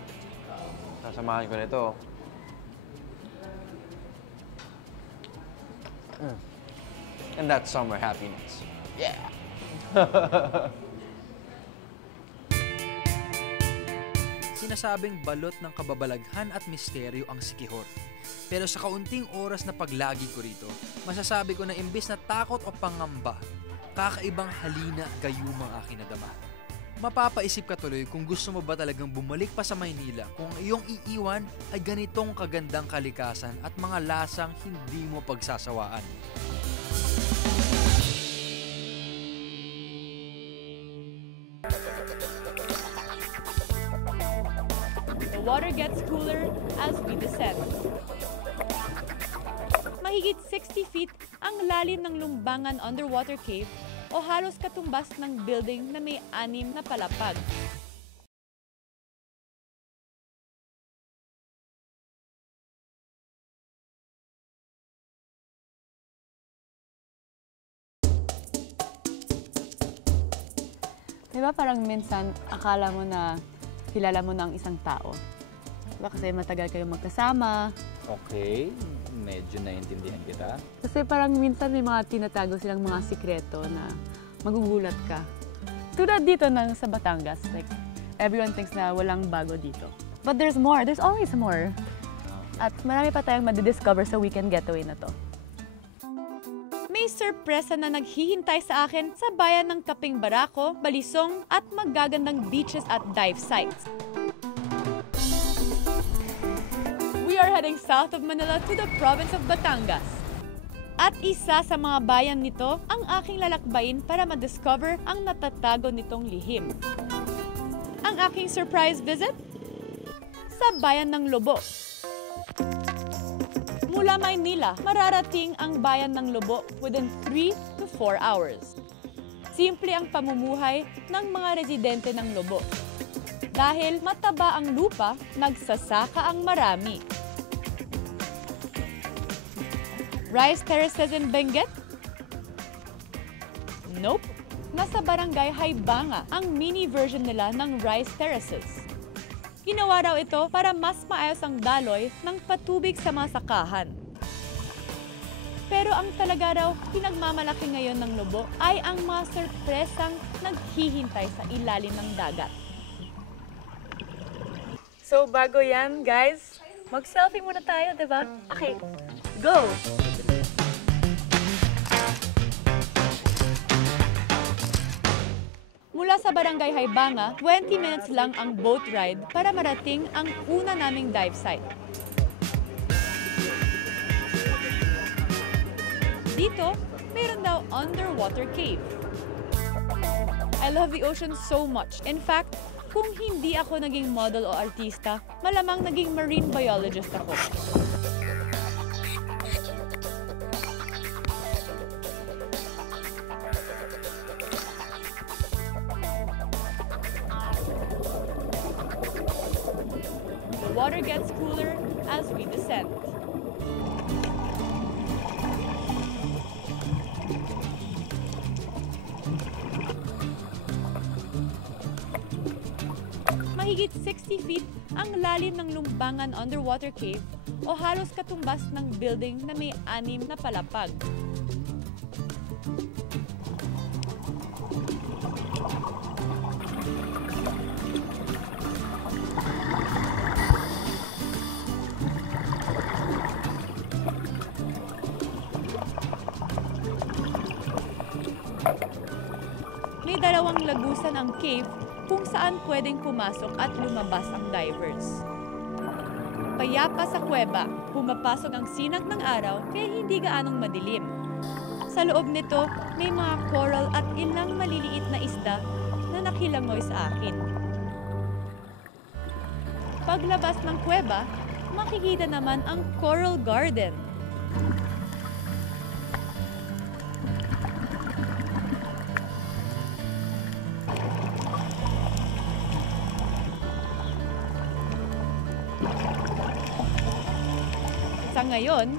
Sasamahan ko nito. And that's summer happiness. Yeah! Sinasabing balot ng kababalaghan at misteryo ang Siquijor. Pero sa kaunting oras na paglagi ko rito, masasabi ko na imbis na takot o pangamba, kakaibang halina at gayuma ang aking nadama. Mapapaisip ka tuloy kung gusto mo ba talagang bumalik pa sa Maynila kung ang iyong iiwan ay ganitong kagandang kalikasan at mga lasang hindi mo pagsasawaan. The water gets cooler as we descend. Mahigit 60 feet ang lalim ng Lumbangan Underwater Cave o halos katumbas ng building na may 6 na palapag. Diba parang minsan akala mo na kilala mo na ang isang tao? Diba kasi matagal kayong magkasama? Okay, medyo naiintindihan kita. Kasi parang minsan may mga tinatago silang mga sikreto na magugulat ka. Tulad dito sa Batangas, like everyone thinks na walang bago dito. But there's more, there's always more. At marami pa tayong madidiscover sa weekend getaway na to. May sorpresa na naghihintay sa akin sa bayan ng Kaping Barako, Balisong at magagandang beaches at dive sites. We are heading south of Manila to the province of Batangas. At isa sa mga bayan nito ang aking lalakbayin para ma-discover ang natatago nitong lihim. Ang aking surprise visit? Sa bayan ng Lobo. Mula Maynila, mararating ang bayan ng Lobo within 3 to 4 hours. Simple ang pamumuhay ng mga residente ng Lobo. Dahil mataba ang lupa, nagsasaka ang marami. Rice terraces in Benguet? Nope. Nasa barangay Haibanga ang mini version nila ng rice terraces. Ginawa raw ito para mas maayos ang daloy ng patubig sa mga sakahan. Pero ang talaga raw pinagmamalaki ngayon ng Lobo ay ang mga sorpresang naghihintay sa ilalim ng dagat. So bago yan, guys, mag-selfie muna tayo, diba? Okay, go! Mula sa Barangay Haibanga, 20 minutes lang ang boat ride para marating ang una naming dive site. Dito, meron daw underwater cave. I love the ocean so much. In fact, kung hindi ako naging model o artista, malamang naging marine biologist ako. The water gets cooler as we descend. Mahigit 60 feet ang lalim ng Lumbangan Underwater Cave o halos katumbas ng building na may 6 na palapag. May 2 lagusan ang cave kung saan pwedeng pumasok at lumabas ang divers. Payapa sa kuweba, pumapasok ang sinag ng araw kaya hindi gaanong madilim. Sa loob nito, may mga coral at ilang maliliit na isda na nakilangoy sa akin. Paglabas ng kuweba, makikita naman ang Coral Garden. Sa ngayon,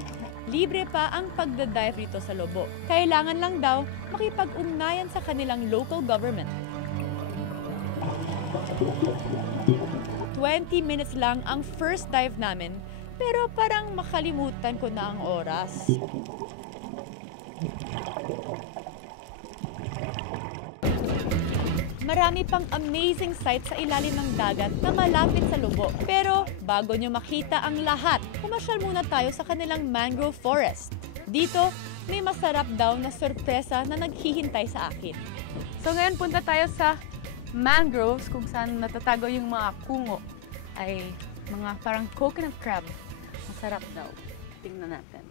libre pa ang pagdadive rito sa Lobo. Kailangan lang daw makipag-ugnayan sa kanilang local government. 20 minutes lang ang first dive namin, pero parang makalimutan ko na ang oras. Marami pang amazing sights sa ilalim ng dagat na malapit sa Lobo. Pero bago nyo makita ang lahat, pumasyal muna tayo sa kanilang mangrove forest. Dito, may masarap daw na sorpresa na naghihintay sa akin. So ngayon punta tayo sa mangroves kung saan natatago yung mga kungo. Ay mga parang coconut crab. Masarap daw. Tingnan natin.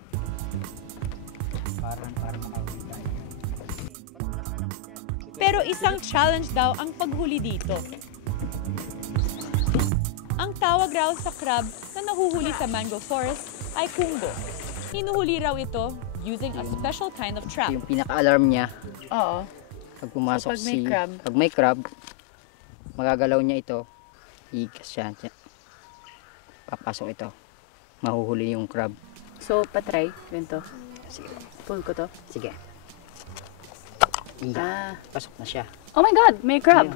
Parang makawin tayo. Pero isang challenge daw ang paghuli dito. Ang tawag raw sa crab na nahuhuli sa mangrove forest ay kungo. Hinuhuli raw ito using a special kind of trap. Yung pinaka-alarm niya. Oo. Pag pumasok So, pag may crab, magagalaw niya ito. Igas siya. Papasok ito. Mahuhuli yung crab. So, patry. Ganito. Sige. Pull ko to. Sige. Pasok na siya. Oh my God! May crab!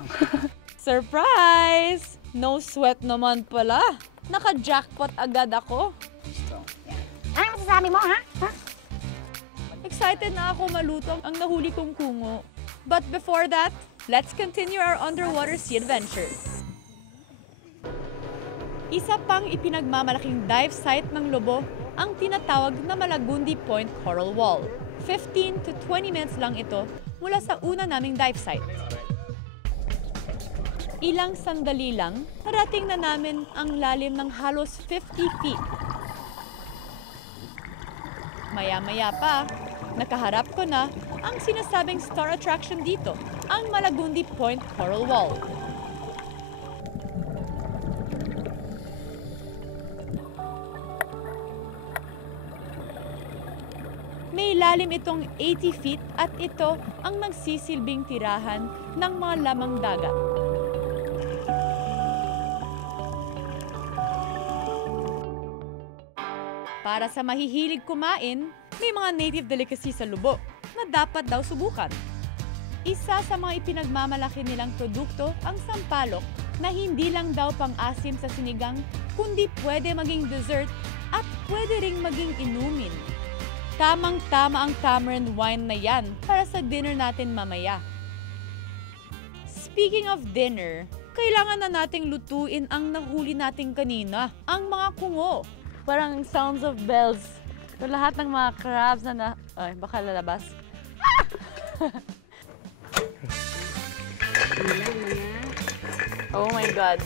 Surprise! No sweat naman pala. Naka-jackpot agad ako. Ano masasabi mo, ha? Excited na ako maluto ang nahuli kong kungo. But before that, let's continue our underwater sea adventure. Isa pang ipinagmamalaking dive site ng Lobo ang tinatawag na Malagundi Point Coral Wall. 15 to 20 minutes lang ito mula sa una naming dive site. Ilang sandali lang, narating na namin ang lalim ng halos 50 feet. Maya-maya pa, nakaharap ko na ang sinasabing star attraction dito, ang Malagundi Point Coral Wall. May lalim itong 80 feet at ito ang nagsisilbing tirahan ng mga lamang dagat. Para sa mahihilig kumain, may mga native delicacy sa Lobo na dapat daw subukan. Isa sa mga ipinagmamalaki nilang produkto ang sampalok na hindi lang daw pang-asim sa sinigang, kundi pwede maging dessert at pwede ring maging inumin. Tamang-tama ang tamarind wine na yan para sa dinner natin mamaya. Speaking of dinner, kailangan na nating lutuin ang nahuli natin kanina, ang mga kungo. Parang sounds of bells. So, lahat ng mga crabs na ay, baka lalabas. Oh my God.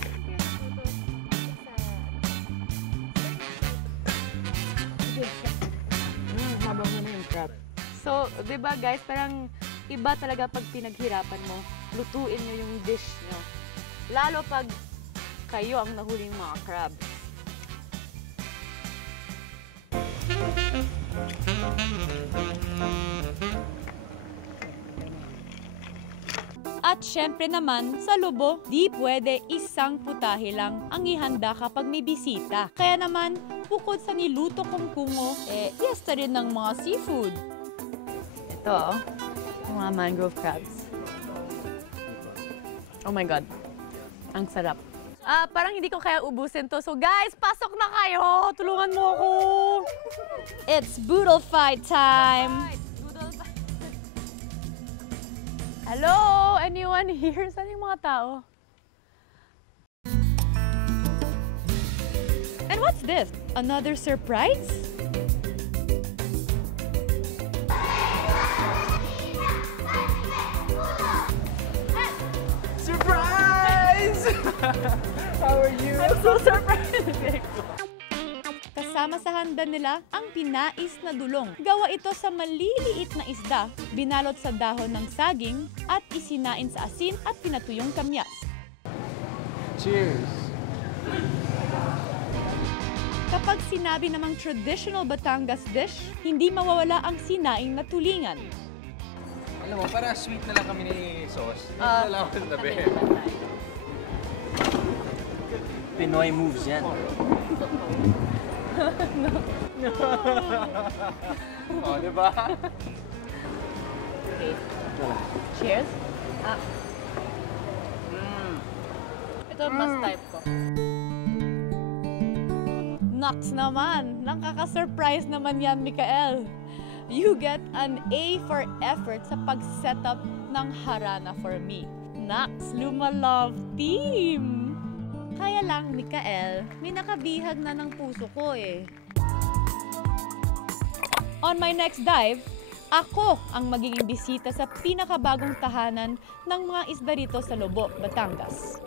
Mabango na yung crab. So, di ba guys, parang iba talaga pag pinaghirapan mo, lutuin nyo yung dish nyo. Lalo pag kayo ang nahuling mga crab. At syempre naman, sa Lobo, di pwede isang putahe lang ang ihanda kapag may bisita. Kaya naman, bukod sa niluto kong kungo, fiesta rin ng mga seafood. Ito, mga mangrove crabs. Oh my God, ang sarap. Parang hindi ko kaya ubusin to. So guys, pasok na kayo! Tulungan mo ako! It's boodle fight time! Hello? Anyone here? Saan yung mga tao? And what's this? Another surprise? Surprise! How are you? I'm so surprised! Kasama sa handa nila ang pinais na dulong. Gawa ito sa maliliit na isda, binalot sa dahon ng saging at isinain sa asin at pinatuyong kamyas. Cheers! Kapag sinabi namang traditional Batangas dish, hindi mawawala ang sinaing na tulingan. Alam mo, para sweet na lang kami ni Sauce. Ito na lang ako tabi. Pinoy moves yan. No. Oh, di ba? Okay. Cheers. Ito mas type ko. Naks naman! Nakaka-surprise naman yan, Mikael. You get an A for effort sa pag-setup ng harana for me. Naks, Lumalove team! Kaya lang, Mikael, may nakabihag na ng puso ko eh. On my next dive, ako ang magiging bisita sa pinakabagong tahanan ng mga isda rito sa Lobo, Batangas.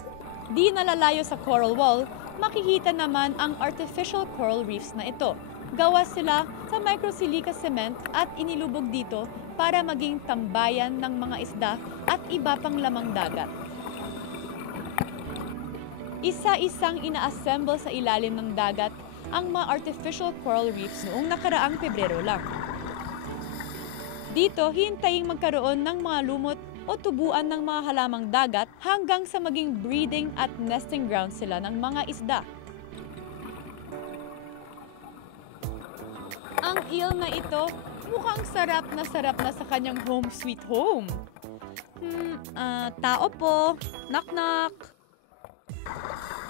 Di nalalayo sa coral wall, makikita naman ang artificial coral reefs na ito. Gawa sila sa microsilica cement at inilubog dito para maging tambayan ng mga isda at iba pang lamang dagat. Isa-isang ina-assemble sa ilalim ng dagat ang mga artificial coral reefs noong nakaraang Pebrero lang. Dito, hintaying magkaroon ng mga lumot o tubuan ng mga halamang dagat hanggang sa maging breeding at nesting ground sila ng mga isda. Ang eel na ito, mukhang sarap na sa kanyang home sweet home. Tao po. Knock knock.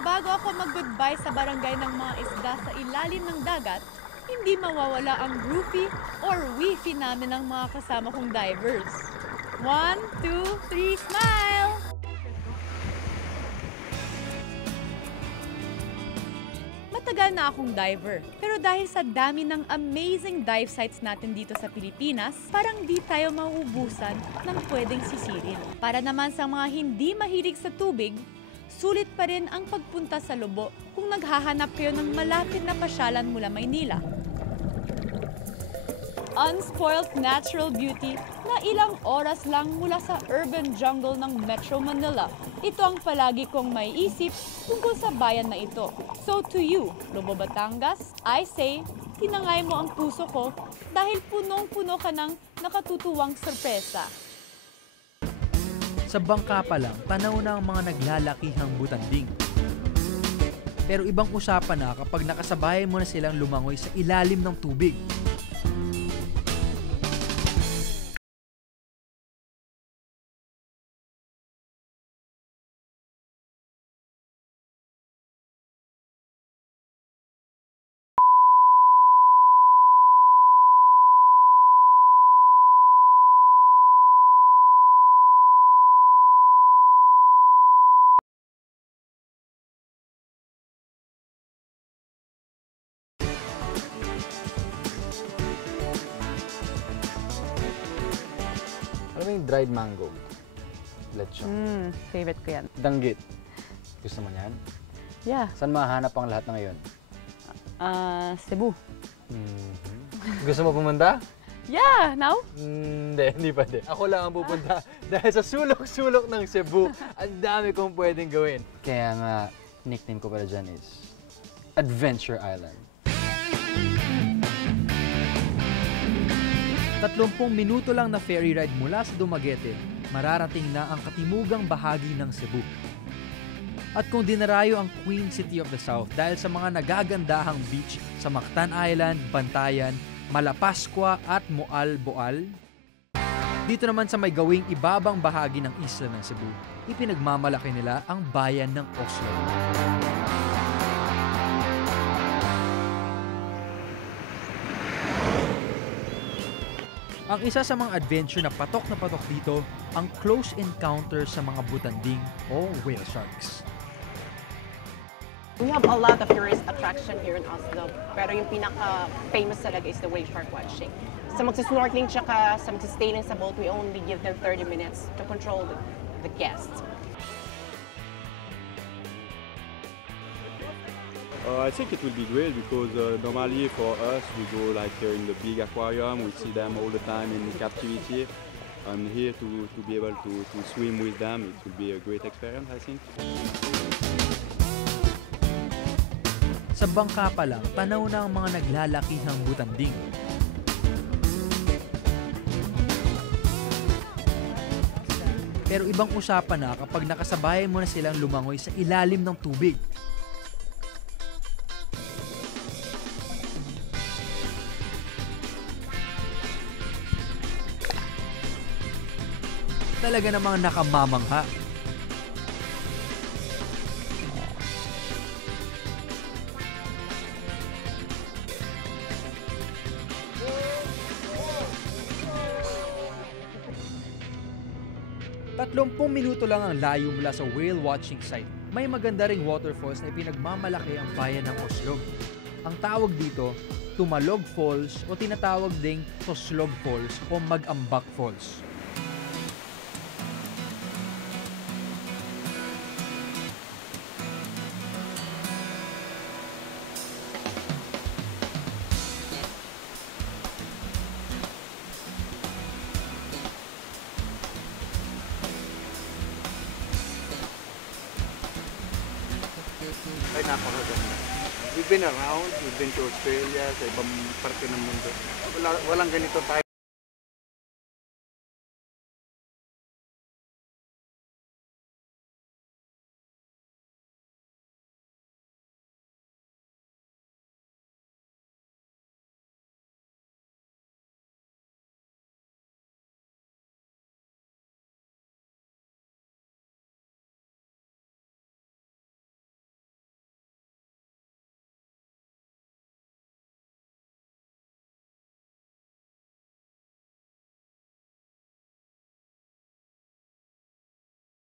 Bago ako mag-goodbye sa barangay ng mga isda sa ilalim ng dagat, hindi mawawala ang groupie or wifi namin ng mga kasama kong divers. 1, 2, 3, smile! Matagal na akong diver, pero dahil sa dami ng amazing dive sites natin dito sa Pilipinas, parang di tayo mauubusan ng pwedeng sisirin. Para naman sa mga hindi mahilig sa tubig, sulit pa rin ang pagpunta sa Lobo kung naghahanap kayo ng malapit na pasyalan mula Maynila. Unspoiled natural beauty na ilang oras lang mula sa urban jungle ng Metro Manila. Ito ang palagi kong maiisip tungkol sa bayan na ito. So to you, Lobo Batangas, I say, tinangay mo ang puso ko dahil punong-puno ka ng nakatutuwang sorpresa. Sa bangka pa lang, tanaw na ang mga naglalakihang butanding. Pero ibang usapan na kapag nakasabay mo na silang lumangoy sa ilalim ng tubig. Alam mo yung dried mango? Lechon. Favorite ko yan. Danggit. Gusto mo yan? Yeah. Saan mahanap ang lahat na ngayon? Cebu. Gusto mo pumunta? Yeah, now? Hindi pa din. Ako lang ang pupunta dahil sa sulok-sulok ng Cebu, ang dami kong pwedeng gawin. Kaya nga, nickname ko pala dyan is Adventure Island. 30 minuto lang na ferry ride mula sa Dumaguete, mararating na ang katimugang bahagi ng Cebu. At kung dinarayo ang Queen City of the South dahil sa mga nagagandahang beach sa Mactan Island, Bantayan, Malapascua at Moalboal, dito naman sa may gawing ibabang bahagi ng isla ng Cebu, ipinagmamalaki nila ang bayan ng Oslo. Ang isa sa mga adventure na patok dito, ang close encounter sa mga butanding o whale sharks. We have a lot of tourist attraction here in Oslo, pero yung pinaka-famous talaga is the whale shark watching. Sa magsisnorkeling tsaka sa magsistay lang sa boat, we only give them 30 minutes to control the guests. I think it will be great because normally for us we go like in the big aquarium, we see them all the time in captivity. And here to be able to swim with them, it will be a great experience, I think. Sa bangka pa lang, tanaw na ang mga naglalakihang butanding. Pero ibang usapan na kapag nakasabay mo na silang lumangoy sa ilalim ng tubig. Talaga namang nakamamangha. Tatlumpung minuto lang ang layo mula sa whale watching site. May maganda ring waterfalls na ipinagmamalaki ang bayan ng Oslo. Ang tawag dito, Tumalog Falls o tinatawag ding Toslog Falls o Mag-ambak Falls. Ay, napakaganda. We've been around, we've been to Australia, sa ibang parte ng mundo. Walang ganito tayo.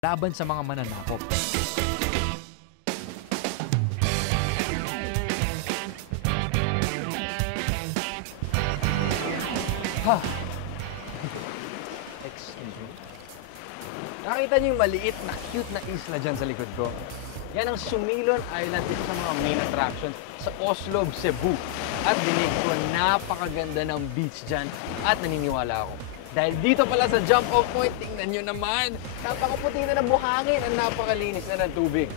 Laban sa mga mananakop. Excuse me. Nakita niyo yung maliit na cute na isla dyan sa likod ko? Yan ang Sumilon Island, isa sa mga main attractions sa Oslo, Cebu. At dinig ko, napakaganda ng beach dyan at naniniwala ako. Dahil dito pala sa jump-off point, tingnan nyo naman, napakaputi na ng buhangin at napakalinis na ng tubig.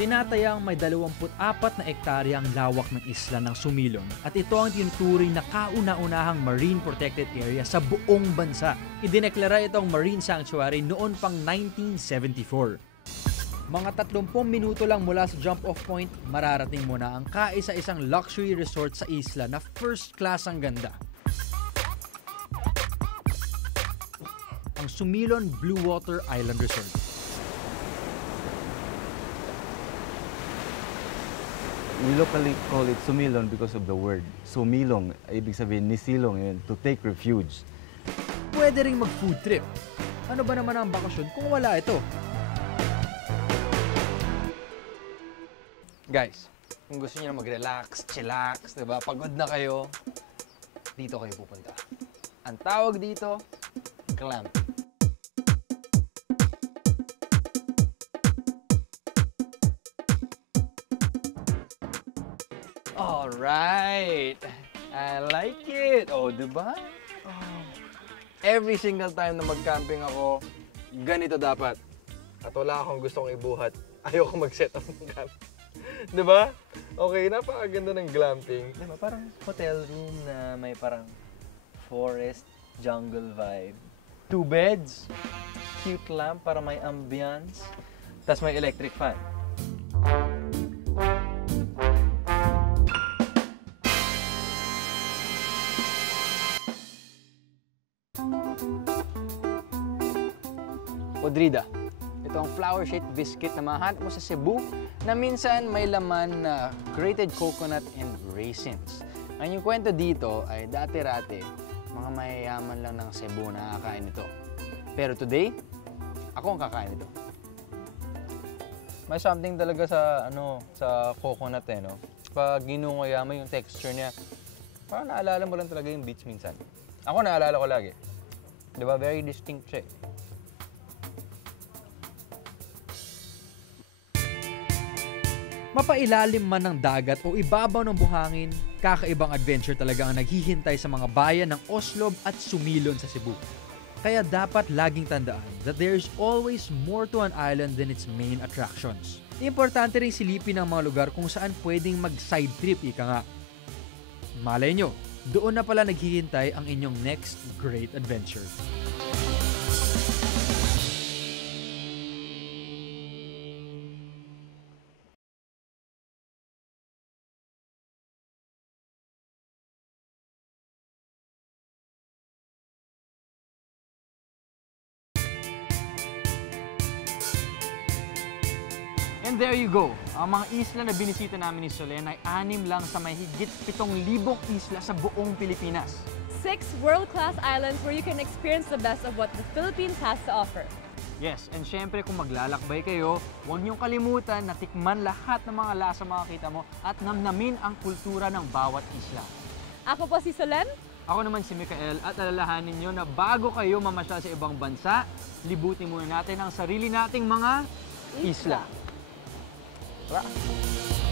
Tinatayang may 24 na ektarya ang lawak ng isla ng Sumilon at ito ang tinuturing na kauna-unahang marine protected area sa buong bansa. Idineklara itong marine sanctuary noon pang 1974. Mga 30 minuto lang mula sa jump-off point, mararating mo na ang kaisa-isang luxury resort sa isla na first class ang ganda. Ang Sumilon Blue Water Island Resort. We locally call it Sumilon because of the word. Sumilong, ibig sabihin nisilong yun, to take refuge. Pwede ring mag-food trip. Ano ba naman ang bakasyon kung wala ito? Guys, Kung gusto niyo na mag-relax, chillax, diba? Pagod na kayo, dito kayo pupunta. Ang tawag dito, glamping. Alright! I like it! Oh, diba? Oh. Every single time na mag-camping ako, ganito dapat. At wala akong gustong ibuhat. Ayoko mag-set up ng camp. Diba? Okay, napakaganda ng glamping. Diba? Parang hotel room na may parang forest, jungle vibe. 2 beds, cute lamp para may ambience, tas may electric fan. Podrida. Ito ang flour-shaped biscuit na mahanap mo sa Cebu na minsan may laman na grated coconut and raisins. Ang yung kwento dito ay dati-rati, mga mayayaman lang ng Cebu na kakain ito. Pero today, ako ang kakain ito. May something talaga sa sa coconut no. Pag ginungaya mo yung texture niya, parang naalala mo lang talaga yung beach minsan. Ako naalala ko lagi. 'Di ba? Very distinct siya. Mapailalim man ng dagat o ibabaw ng buhangin, kakaibang adventure talaga ang naghihintay sa mga bayan ng Oslob at Sumilon sa Cebu. Kaya dapat laging tandaan that there's always more to an island than its main attractions. Importante rin silipin ang mga lugar kung saan pwedeng mag-side trip, ika nga. Malay nyo, doon na pala naghihintay ang inyong next great adventure. And there you go. Ang mga isla na binisita namin ni Solen ay 6 lang sa may higit 7,000 isla sa buong Pilipinas. 6 world-class islands where you can experience the best of what the Philippines has to offer. Yes, and syempre kung maglalakbay kayo, huwag niyong kalimutan na tikman lahat ng mga lasa makakita mo at namnamin ang kultura ng bawat isla. Ako po si Solen. Ako naman si Mikael at alalahanin niyo na bago kayo mamasyal sa ibang bansa, libutin muna natin ang sarili nating mga isla. Right.